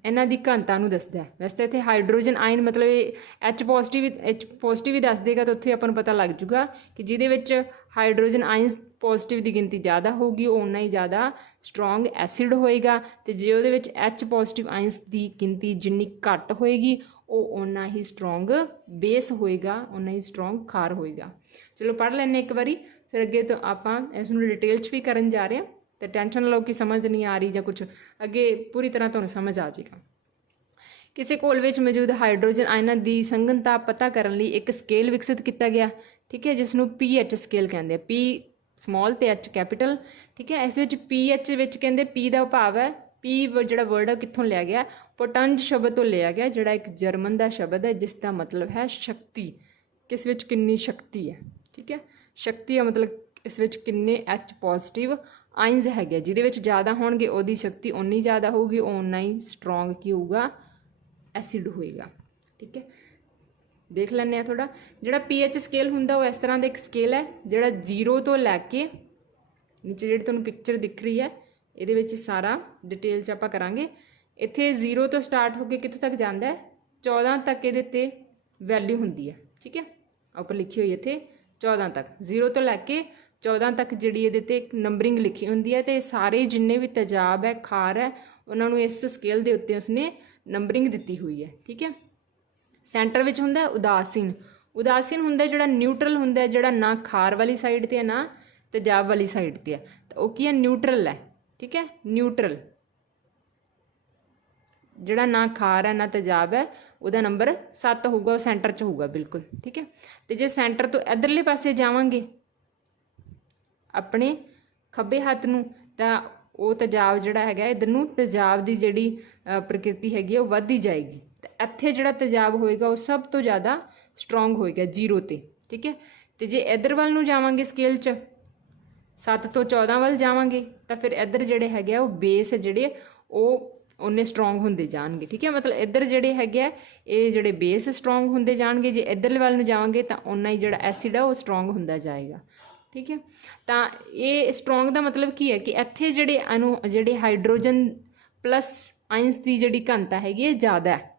ਇਹਨਾਂ ਦੀ ਘਣਤਾ ਨੂੰ ਦੱਸਦਾ। ਵੈਸੇ ਇੱਥੇ ਹਾਈਡਰੋਜਨ ਆਇਨ ਮਤਲਬ ਇਹ H ਪੋਜ਼ਿਟਿਵ ਹੀ ਦੱਸ ਦੇਗਾ ਤਾਂ ਉੱਥੇ ਆਪਾਂ ਨੂੰ ਪਤਾ ਲੱਗ ਜੂਗਾ ਕਿ ਜਿਹਦੇ ਵਿੱਚ ਹਾਈਡਰੋਜਨ ਆਇਨਸ ਪੋਜ਼ਿਟਿਵ ਦੀ ਗਿਣਤੀ ਜ਼ਿਆਦਾ ਹੋਊਗੀ ਉਹ ਓਨਾ ਹੀ ਜ਼ਿਆਦਾ ਸਟਰੋਂਗ ਐਸਿਡ ਹੋਏਗਾ ਤੇ ਜੇ ਉਹਦੇ ਵਿੱਚ H ਪੋਜ਼ਿਟਿਵ ਆਇਨਸ ਦੀ ਗਿਣਤੀ ਜਿੰਨੀ ਘੱਟ ਹੋਏਗੀ ਉਹ ਓਨਾ ਹੀ ਸਟਰੋਂਗ ਬੇਸ ਹੋਏਗਾ, ਓਨਾ ਹੀ ਸਟਰੋਂਗ ਖਾਰ ਹੋਏਗਾ। ਚਲੋ ਪੜ੍ਹ ਲੈਂਦੇ ਇੱਕ ਵਾਰੀ ਫਿਰ ਅੱਗੇ ਤੋਂ ਆਪਾਂ ਇਸ ਨੂੰ ਡਿਟੇਲ 'ਚ ਵੀ ਕਰਨ ਜਾ ਰਹੇ ਹਾਂ ਤੇ ਟੈਨਸ਼ਨ ਲਓ ਕਿ ਸਮਝ ਨਹੀਂ ਆ ਰਹੀ ਜਾਂ ਕੁਝ ਅੱਗੇ ਪੂਰੀ ਤਰ੍ਹਾਂ ਤੁਹਾਨੂੰ ਸਮਝ ਆ ਜਾਏਗਾ। ਕਿਸੇ ਘੋਲ ਵਿੱਚ ਮੌਜੂਦ ਹਾਈਡਰੋਜਨ ਆਇਨਾਂ ਦੀ ਸੰਘਣਤਾ ਪਤਾ ਕਰਨ ਲਈ ਇੱਕ ਸਕੇਲ ਵਿਕਸਿਤ ਕੀਤਾ ਗਿਆ। ਠੀਕ ਹੈ, ਜਿਸ ਨੂੰ pH ਸਕੇਲ ਕਹਿੰਦੇ ਆ, P ਸਮੋਲ ਤੇ H ਕੈਪੀਟਲ। ਠੀਕ ਹੈ, ਇਸ ਵਿੱਚ pH ਵਿੱਚ ਕਹਿੰਦੇ P ਦਾ ਭਾਵ ਹੈ P ਜਿਹੜਾ ਵਰਡ ਹੈ ਕਿੱਥੋਂ ਲਿਆ ਗਿਆ ਪੋਟੰਜ ਸ਼ਬਦ ਤੋਂ ਲਿਆ ਗਿਆ ਜਿਹੜਾ ਇੱਕ ਜਰਮਨ ਦਾ ਸ਼ਬਦ ਹੈ ਜਿਸ ਦਾ ਮਤਲਬ ਹੈ ਸ਼ਕਤੀ। ਕਿਸ ਵਿੱਚ ਕਿੰਨੀ ਸ਼ਕਤੀ ਹੈ। ਠੀਕ ਹੈ, ਸ਼ਕਤੀ ਦਾ ਮਤਲਬ ਇਸ ਵਿੱਚ ਕਿੰਨੇ H ਪੋਜ਼ਿਟਿਵ ਆਇਨਸ ਹੈਗੇ ਜਿਹਦੇ ਵਿੱਚ ਜ਼ਿਆਦਾ ਹੋਣਗੇ ਉਹਦੀ ਸ਼ਕਤੀ ਓਨੀ ਜ਼ਿਆਦਾ ਹੋਊਗੀ ਓਨਾ ਹੀ ਸਟਰੋਂਗ ਕੀ ਹੋਊਗਾ ਐਸਿਡ ਹੋਏਗਾ। ਠੀਕ ਹੈ, ਦੇਖ ਲੈਂਦੇ ਹਾਂ ਥੋੜ੍ਹਾ ਜਿਹੜਾ pH ਸਕੇਲ ਹੁੰਦਾ ਉਹ ਇਸ ਤਰ੍ਹਾਂ ਦਾ ਇੱਕ ਸਕੇਲ ਹੈ ਜਿਹੜਾ 0 ਤੋਂ ਲੈ ਕੇ ਨੀਚੇ ਜਿਹੜੀ ਤੁਹਾਨੂੰ ਪਿਕਚਰ ਦਿਖ ਰਹੀ ਹੈ ਇਹਦੇ ਵਿੱਚ ਸਾਰਾ ਡਿਟੇਲ 'ਚ ਆਪਾਂ ਕਰਾਂਗੇ। ਇੱਥੇ 0 ਤੋਂ ਸਟਾਰਟ ਹੋ ਕੇ ਕਿੱਥੋਂ ਤੱਕ ਜਾਂਦਾ ਹੈ 14 ਤੱਕ ਇਹਦੇ 'ਤੇ ਵੈਲਿਊ ਹੁੰਦੀ ਹੈ। ਠੀਕ ਹੈ, ਉੱਪਰ ਲਿਖੀ ਹੋਈ ਇੱਥੇ 14 ਤੱਕ 0 ਤੋਂ ਲੈ ਕੇ 14 ਤੱਕ ਜਿਹੜੀ ਇਹਦੇ 'ਤੇ ਇੱਕ ਨੰਬਰਿੰਗ ਲਿਖੀ ਹੁੰਦੀ ਹੈ ਤੇ ਸਾਰੇ ਜਿੰਨੇ ਵੀ ਤੇਜ਼ਾਬ ਹੈ ਖਾਰ ਹੈ ਉਹਨਾਂ ਨੂੰ ਇਸ ਸਕੇਲ ਦੇ ਉੱਤੇ ਉਸਨੇ ਨੰਬਰਿੰਗ ਦਿੱਤੀ ਹੋਈ ਹੈ। ਠੀਕ ਹੈ, ਸੈਂਟਰ ਵਿੱਚ ਹੁੰਦਾ ਉਦਾਸੀਨ ਹੁੰਦਾ ਜਿਹੜਾ ਨਿਊਟਰਲ ਹੁੰਦਾ ਜਿਹੜਾ ਨਾ ਖਾਰ ਵਾਲੀ ਸਾਈਡ 'ਤੇ ਹੈ ਨਾ ਤੇਜ਼ਾਬ ਵਾਲੀ ਸਾਈਡ 'ਤੇ ਹੈ ਤਾਂ ਉਹ ਕੀ ਹੈ ਨਿਊਟਰਲ ਹੈ। ਠੀਕ ਹੈ, ਨਿਊਟਰਲ ਜਿਹੜਾ ਨਾ ਖਾਰ ਹੈ ਨਾ ਤੇਜ਼ਾਬ ਹੈ ਉਹਦਾ ਨੰਬਰ 7 ਹੋਊਗਾ, ਉਹ ਸੈਂਟਰ 'ਚ ਹੋਊਗਾ ਬਿਲਕੁਲ। ਠੀਕ ਹੈ, ਤੇ ਜੇ ਸੈਂਟਰ ਤੋਂ ਇੱਧਰਲੇ ਪਾਸੇ ਜਾਵਾਂਗੇ ਆਪਣੇ ਖੱਬੇ ਹੱਥ ਨੂੰ ਤਾਂ ਉਹ ਤੇਜ਼ਾਬ ਜਿਹੜਾ ਹੈਗਾ ਇੱਧਰ ਨੂੰ ਤੇਜ਼ਾਬ ਦੀ ਜਿਹੜੀ ਪ੍ਰਕਿਰਤੀ ਹੈਗੀ ਉਹ ਵੱਧਦੀ ਜਾਏਗੀ ਤੇ ਇੱਥੇ ਜਿਹੜਾ ਤੇਜ਼ਾਬ ਹੋਏਗਾ ਉਹ ਸਭ ਤੋਂ ਜ਼ਿਆਦਾ ਸਟਰੋਂਗ ਹੋਏਗਾ 0 'ਤੇ। ਠੀਕ ਹੈ, ਤੇ ਜੇ ਇੱਧਰ ਵੱਲ ਨੂੰ ਜਾਵਾਂਗੇ ਸਕੇਲ 'ਚ 7 ਤੋਂ 14 ਵੱਲ ਜਾਵਾਂਗੇ ਤਾਂ ਫਿਰ ਇੱਧਰ ਜਿਹੜੇ ਹੈਗੇ ਆ ਉਹ ਬੇਸ ਜਿਹੜੇ ਉਹ ਉਹਨੇ ਸਟਰੋਂਗ ਹੁੰਦੇ ਜਾਣਗੇ। ਠੀਕ ਹੈ, ਮਤਲਬ ਇੱਧਰ ਜਿਹੜੇ ਹੈਗੇ ਆ ਇਹ ਜਿਹੜੇ ਬੇਸ ਸਟਰੋਂਗ ਹੁੰਦੇ ਜਾਣਗੇ ਜੇ ਇੱਧਰਲੇ ਵੱਲ ਨੂੰ ਜਾਵਾਂਗੇ ਤਾਂ ਓਨਾ ਹੀ ਜਿਹੜਾ ਐਸਿਡ ਆ ਉਹ ਸਟਰੋਂਗ ਹੁੰਦਾ ਜਾਏਗਾ। ਠੀਕ ਹੈ, ਤਾਂ ਇਹ ਸਟਰੋਂਗ ਦਾ ਮਤਲਬ ਕੀ ਹੈ ਕਿ ਇੱਥੇ ਜਿਹੜੇ ਹਾਈਡਰੋਜਨ ਪਲੱਸ ਆਇਨਸ ਦੀ ਜਿਹੜੀ ਘਣਤਾ ਹੈਗੀ ਇਹ ਜ਼ਿਆਦਾ ਹੈ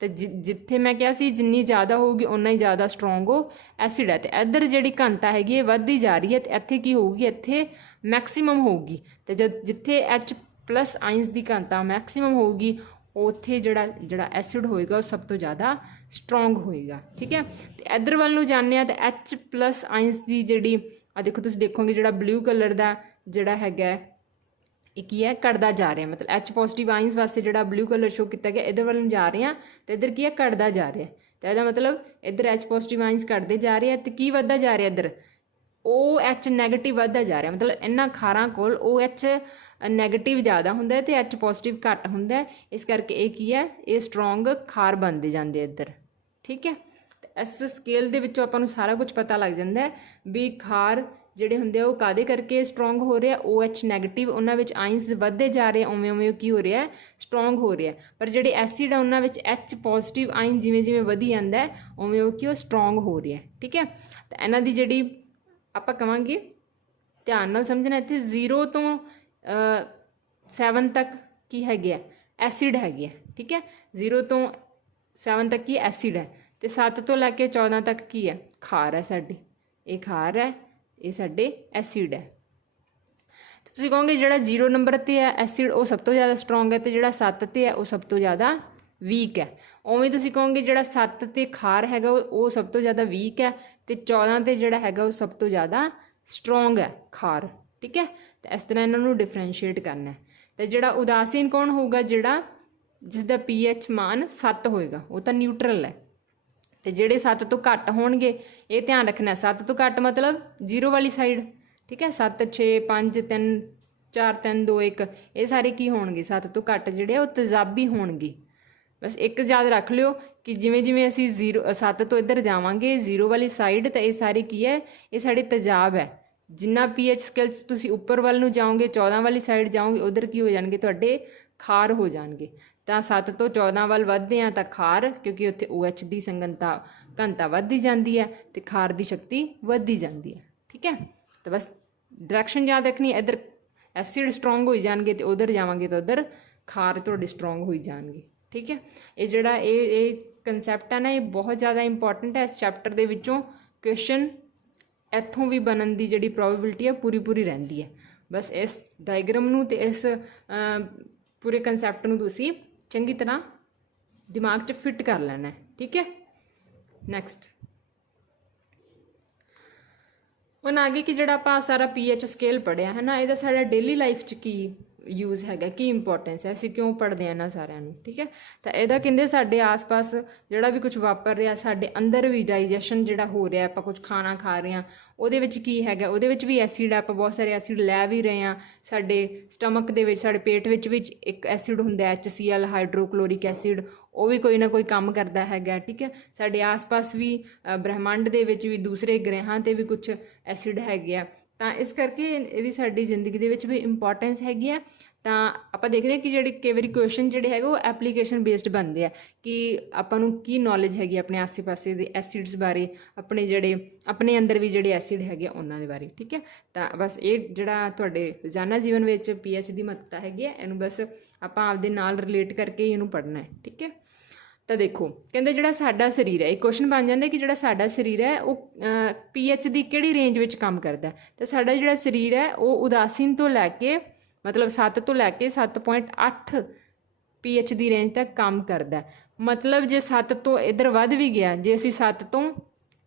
ਤੇ ਜਿੱਥੇ ਮੈਂ ਕਿਹਾ ਸੀ ਜਿੰਨੀ ਜ਼ਿਆਦਾ ਹੋਊਗੀ ਓਨਾ ਹੀ ਜ਼ਿਆਦਾ ਸਟਰੋਂਗ ਉਹ ਐਸਿਡ ਹੈ ਤੇ ਇੱਧਰ ਜਿਹੜੀ ਘਣਤਾ ਹੈਗੀ ਇਹ ਵੱਧਦੀ ਜਾ ਰਹੀ ਹੈ ਤੇ ਇੱਥੇ ਕੀ ਹੋਊਗੀ ਇੱਥੇ ਮੈਕਸੀਮਮ ਹੋਊਗੀ ਤੇ ਜਿੱਥੇ H ਪਲੱਸ ਆਇਨਸ ਦੀ ਘਣਤਾ ਮੈਕਸੀਮਮ ਹੋਊਗੀ ਉੱਥੇ ਜਿਹੜਾ ਐਸਿਡ ਹੋਏਗਾ ਉਹ ਸਭ ਤੋਂ ਜ਼ਿਆਦਾ ਸਟਰੋਂਗ ਹੋਏਗਾ। ਠੀਕ ਹੈ, ਤੇ ਇੱਧਰ ਵੱਲ ਨੂੰ ਜਾਂਦੇ ਹਾਂ ਤਾਂ H ਪਲੱਸ ਆਇਨਸ ਦੀ ਜਿਹੜੀ ਆ ਦੇਖੋ ਤੁਸੀਂ ਦੇਖੋਗੇ ਜਿਹੜਾ ਬਲੂ ਕਲਰ ਦਾ ਜਿਹੜਾ ਹੈਗਾ ਇਹ ਕੀ ਹੈ ਘਟਦਾ ਜਾ ਰਿਹਾ ਮਤਲਬ H ਪੋਜ਼ਿਟਿਵ ਆਇਨਸ ਵਾਸਤੇ ਜਿਹੜਾ ਬਲੂ ਕਲਰ ਸ਼ੋ ਕੀਤਾ ਗਿਆ ਇੱਧਰ ਵੱਲ ਨੂੰ ਜਾ ਰਹੇ ਹਾਂ ਤੇ ਇੱਧਰ ਕੀ ਹੈ ਘਟਦਾ ਜਾ ਰਿਹਾ ਤਾਂ ਇਹਦਾ ਮਤਲਬ ਇੱਧਰ H+ ਆਇਨਸ ਘਟਦੇ ਜਾ ਰਹੇ ਆ ਤੇ ਕੀ ਵੱਧਦਾ ਜਾ ਰਿਹਾ ਇੱਧਰ OH ਨੈਗੇਟਿਵ ਵੱਧਦਾ ਜਾ ਰਿਹਾ। ਮਤਲਬ ਇਹਨਾਂ ਖਾਰਾਂ ਕੋਲ OH ਨੈਗੇਟਿਵ ਜ਼ਿਆਦਾ ਹੁੰਦਾ ਹੈ ਤੇ H+ ਘੱਟ ਹੁੰਦਾ ਹੈ। ਇਸ ਕਰਕੇ ਇਹ ਕੀ ਹੈ, ਇਹ ਸਟਰੋਂਗ ਖਾਰ ਬਣਦੇ ਜਾਂਦੇ ਇੱਧਰ। ਠੀਕ ਹੈ, ਇਸ ਸਕੇਲ ਦੇ ਵਿੱਚੋਂ ਆਪਾਂ ਨੂੰ ਸਾਰਾ ਕੁਝ ਪਤਾ ਲੱਗ ਜਾਂਦਾ ਹੈ ਵੀ ਖਾਰ ਜਿਹੜੇ ਹੁੰਦੇ ਆ ਉਹ ਕਾਹਦੇ ਕਰਕੇ ਸਟਰੋਂਗ ਹੋ ਰਿਹਾ, OH ਨੈਗੇਟਿਵ ਉਹਨਾਂ ਵਿੱਚ ਆਇਨਸ ਵੱਧਦੇ ਜਾ ਰਹੇ, ਉਵੇਂ ਉਵੇਂ ਕੀ ਹੋ ਰਿਹਾ, ਸਟਰੋਂਗ ਹੋ ਰਿਹਾ। ਪਰ ਜਿਹੜੇ ਐਸਿਡ ਆ ਉਹਨਾਂ ਵਿੱਚ H+ ਆਇਨ ਜਿਵੇਂ ਜਿਵੇਂ ਵਧੀ ਜਾਂਦਾ ਉਵੇਂ ਉਹ ਕੀ ਉਹ ਸਟਰੋਂਗ ਹੋ ਰਿਹਾ। ਠੀਕ ਹੈ, ਤਾਂ ਇਹਨਾਂ ਦੀ ਜਿਹੜੀ ਆਪਾਂ ਕਹਾਂਗੇ ਧਿਆਨ ਨਾਲ ਸਮਝਣਾ, ਇੱਥੇ 0 ਤੋਂ 7 ਤੱਕ ਕੀ ਹੈਗੇ ਆ, ਐਸਿਡ ਹੈਗੇ ਆ। ਠੀਕ ਹੈ, 0 ਤੋਂ 7 ਤੱਕ ਕੀ ਐਸਿਡ ਹੈ ਤੇ 7 ਤੋਂ ਲੈ ਕੇ 14 ਤੱਕ ਕੀ ਹੈ, ਖਾਰ ਹੈ ਸਾਡੀ। ਇਹ ਖਾਰ ਹੈ, ਇਹ ਸਾਡੇ ਐਸਿਡ ਹੈ। ਤੁਸੀਂ ਕਹੋਗੇ ਜਿਹੜਾ 0 ਨੰਬਰ 'ਤੇ ਹੈ ਐਸਿਡ ਉਹ ਸਭ ਤੋਂ ਜ਼ਿਆਦਾ ਸਟਰੋਂਗ ਹੈ ਤੇ ਜਿਹੜਾ 7 'ਤੇ ਹੈ ਉਹ ਸਭ ਤੋਂ ਜ਼ਿਆਦਾ ਵੀਕ ਹੈ। ਉਵੇਂ ਤੁਸੀਂ ਕਹੋਗੇ ਜਿਹੜਾ 7 'ਤੇ ਖਾਰ ਹੈਗਾ ਉਹ ਸਭ ਤੋਂ ਜ਼ਿਆਦਾ ਵੀਕ ਹੈ ਤੇ 14 ਤੇ ਜਿਹੜਾ ਹੈਗਾ ਉਹ ਸਭ ਤੋਂ ਜ਼ਿਆਦਾ ਸਟਰੋਂਗ ਹੈ ਖਾਰ। ਠੀਕ ਹੈ, ਤੇ ਇਸ ਤਰ੍ਹਾਂ ਇਹਨਾਂ ਨੂੰ ਡਿਫਰੈਂਸ਼ੀਏਟ ਕਰਨਾ ਹੈ। ਤੇ ਜਿਹੜਾ ਉਦਾਸੀਨ ਕੌਣ ਹੋਊਗਾ, ਜਿਹੜਾ ਜਿਸ ਦਾ pH ਮਾਨ 7 ਹੋਏਗਾ, ਉਹ ਤਾਂ ਨਿਊਟਰਲ ਹੈ। ਤੇ ਜਿਹੜੇ 7 ਤੋਂ ਘੱਟ ਹੋਣਗੇ, ਇਹ ਧਿਆਨ ਰੱਖਣਾ, 7 ਤੋਂ ਘੱਟ ਮਤਲਬ 0 ਵਾਲੀ ਸਾਈਡ। ਠੀਕ ਹੈ, 7 6 5 3 4 3 2 1 ਇਹ ਸਾਰੇ ਕੀ ਹੋਣਗੇ, 7 ਤੋਂ ਘੱਟ ਜਿਹੜੇ ਉਹ ਤੇਜ਼ਾਬੀ ਹੋਣਗੇ। ਬਸ ਇੱਕ ਯਾਦ ਰੱਖ ਲਿਓ ਕਿ ਜਿਵੇਂ ਜਿਵੇਂ ਅਸੀਂ 7 ਤੋਂ ਇੱਧਰ ਜਾਵਾਂਗੇ 0 ਵਾਲੀ ਸਾਈਡ, ਤਾਂ ਇਹ ਸਾਰੇ ਕੀ ਹੈ, ਇਹ ਸਾਡੇ ਤੇਜ਼ਾਬ ਹੈ। ਜਿੰਨਾ pH ਸਕੇਲ ਤੁਸੀਂ ਉੱਪਰ ਵੱਲ ਨੂੰ ਜਾਓਗੇ, 14 ਵਾਲੀ ਸਾਈਡ ਜਾਓਗੇ, ਉਧਰ ਕੀ ਹੋ ਜਾਣਗੇ, ਤੁਹਾਡੇ ਖਾਰ ਹੋ ਜਾਣਗੇ। ਤਾਂ 7 ਤੋਂ 14 ਵੱਲ ਵੱਧਦੇ ਆ ਤਾਂ ਖਾਰ, ਕਿਉਂਕਿ ਉੱਥੇ OH ਦੀ ਘਣਤਾ ਵੱਧਦੀ ਜਾਂਦੀ ਹੈ ਤੇ ਖਾਰ ਦੀ ਸ਼ਕਤੀ ਵੱਧਦੀ ਜਾਂਦੀ ਹੈ। ਠੀਕ ਹੈ, ਤਾਂ ਬਸ ਡਾਇਰੈਕਸ਼ਨ ਯਾਦ ਰੱਖਣੀ, ਇੱਧਰ ਐਸਿਡ ਸਟਰੋਂਗ ਹੋਈ ਜਾਣਗੇ ਤੇ ਉਧਰ ਜਾਵਾਂਗੇ ਤਾਂ ਉਧਰ ਖਾਰ ਤੁਹਾਡੇ ਸਟਰੋਂਗ ਹੋਈ ਜਾਣਗੇ। ਠੀਕ ਹੈ, ਇਹ ਜਿਹੜਾ ਇਹ ਕਨਸੈਪਟ ਹੈ ਨਾ, ਇਹ ਬਹੁਤ ਜ਼ਿਆਦਾ ਇੰਪੋਰਟੈਂਟ ਹੈ। ਇਸ ਚੈਪਟਰ ਦੇ ਵਿੱਚੋਂ ਕੁਐਸਚਨ ਇੱਥੋਂ ਵੀ ਬਣਨ ਦੀ ਜਿਹੜੀ ਪ੍ਰੋਬੇਬਿਲਿਟੀ ਹੈ ਪੂਰੀ ਰਹਿੰਦੀ ਹੈ। ਬਸ ਇਸ ਡਾਇਗਰਾਮ ਨੂੰ ਤੇ ਇਸ ਪੂਰੇ ਕਨਸੈਪਟ ਨੂੰ ਤੁਸੀਂ ਚੰਗੀ ਤਰ੍ਹਾਂ ਦਿਮਾਗ 'ਚ ਫਿੱਟ ਕਰ ਲੈਣਾ ਹੈ। ਠੀਕ ਹੈ, ਨੈਕਸਟ ਹੁਣ ਆ ਗਈ ਕਿ ਜਿਹੜਾ ਆਪਾਂ ਸਾਰਾ pH ਸਕੇਲ ਪੜ੍ਹਿਆ ਹੈ ਨਾ, ਇਹਦਾ ਸਾਡਾ ਡੇਲੀ ਲਾਈਫ 'ਚ ਕੀ ਯੂਜ਼ ਹੈਗਾ, ਕੀ ਇੰਪੋਰਟੈਂਸ ਹੈ, ਅਸੀਂ ਕਿਉਂ ਪੜ੍ਹਦੇ ਹਾਂ ਇਹਨਾਂ ਸਾਰਿਆਂ ਨੂੰ। ਠੀਕ ਹੈ, ਤਾਂ ਇਹਦਾ ਕਹਿੰਦੇ ਸਾਡੇ ਆਸ-ਪਾਸ ਜਿਹੜਾ ਵੀ ਕੁਝ ਵਾਪਰ ਰਿਹਾ, ਸਾਡੇ ਅੰਦਰ ਵੀ ਡਾਈਜੈਸ਼ਨ ਜਿਹੜਾ ਹੋ ਰਿਹਾ, ਆਪਾਂ ਕੁਝ ਖਾਣਾ ਖਾ ਰਹੇ ਹਾਂ, ਉਹਦੇ ਵਿੱਚ ਕੀ ਹੈਗਾ, ਉਹਦੇ ਵਿੱਚ ਵੀ ਐਸਿਡ, ਆਪਾਂ ਬਹੁਤ ਸਾਰੇ ਐਸਿਡ ਲੈ ਵੀ ਰਹੇ ਹਾਂ। ਸਾਡੇ ਸਟਮਕ ਦੇ ਵਿੱਚ, ਸਾਡੇ ਪੇਟ ਵਿੱਚ ਵੀ ਇੱਕ ਐਸਿਡ ਹੁੰਦਾ HCl ਹਾਈਡਰੋਕਲੋਰਿਕ ਐਸਿਡ, ਉਹ ਵੀ ਕੋਈ ਨਾ ਕੋਈ ਕੰਮ ਕਰਦਾ ਹੈਗਾ। ਠੀਕ ਹੈ, ਸਾਡੇ ਆਸ-ਪਾਸ ਵੀ ਬ੍ਰਹਿਮੰਡ ਦੇ ਵਿੱਚ ਵੀ ਦੂਸਰੇ ਗ੍ਰਹਿਾਂ 'ਤੇ ਵੀ ਕੁਝ ਐਸਿਡ ਹੈਗੇ ਆ। ਤਾਂ ਇਸ ਕਰਕੇ ਇਹਦੀ ਸਾਡੀ ਜ਼ਿੰਦਗੀ ਦੇ ਵਿੱਚ ਵੀ ਇੰਪੋਰਟੈਂਸ ਹੈਗੀ ਹੈ। ਤਾਂ ਆਪਾਂ ਦੇਖਦੇ ਹਾਂ ਕਿ ਜਿਹੜੇ ਕਈ ਵਾਰੀ ਕੁਐਸਚਨ ਜਿਹੜੇ ਹੈਗੇ ਉਹ ਐਪਲੀਕੇਸ਼ਨ ਬੇਸਡ ਬਣਦੇ ਆ, ਕਿ ਆਪਾਂ ਨੂੰ ਕੀ ਨੌਲੇਜ ਹੈਗੀ ਆਪਣੇ ਆਸੇ ਪਾਸੇ ਦੇ ਐਸਿਡਸ ਬਾਰੇ, ਆਪਣੇ ਅੰਦਰ ਵੀ ਜਿਹੜੇ ਐਸਿਡ ਹੈਗੇ ਉਹਨਾਂ ਦੇ ਬਾਰੇ। ਠੀਕ ਹੈ, ਤਾਂ ਬਸ ਇਹ ਜਿਹੜਾ ਤੁਹਾਡੇ ਰੋਜ਼ਾਨਾ ਜੀਵਨ ਵਿੱਚ pH ਦੀ ਮਹੱਤਤਾ ਹੈਗੀ ਹੈ, ਇਹਨੂੰ ਬਸ ਆਪਾਂ ਆਪਦੇ ਨਾਲ ਰਿਲੇਟ ਕਰਕੇ ਹੀ ਇਹਨੂੰ ਪੜ੍ਹਨਾ ਹੈ। ਠੀਕ ਹੈ, ਤਾਂ ਦੇਖੋ ਕਹਿੰਦੇ ਜਿਹੜਾ ਸਾਡਾ ਸਰੀਰ ਹੈ, ਇਹ ਕੁਐਸਚਨ ਬਣ ਜਾਂਦਾ ਕਿ ਜਿਹੜਾ ਸਾਡਾ ਸਰੀਰ ਹੈ ਉਹ pH ਦੀ ਕਿਹੜੀ ਰੇਂਜ ਵਿੱਚ ਕੰਮ ਕਰਦਾ। ਤਾਂ ਸਾਡਾ ਜਿਹੜਾ ਸਰੀਰ ਹੈ ਉਹ ਉਦਾਸੀਨ ਤੋਂ ਲੈ ਕੇ ਮਤਲਬ 7 ਤੋਂ ਲੈ ਕੇ 7.8 pH ਦੀ ਰੇਂਜ ਤੱਕ ਕੰਮ ਕਰਦਾ। ਮਤਲਬ ਜੇ 7 ਤੋਂ ਇੱਧਰ ਵੱਧ ਵੀ ਗਿਆ, ਜੇ ਅਸੀਂ 7 ਤੋਂ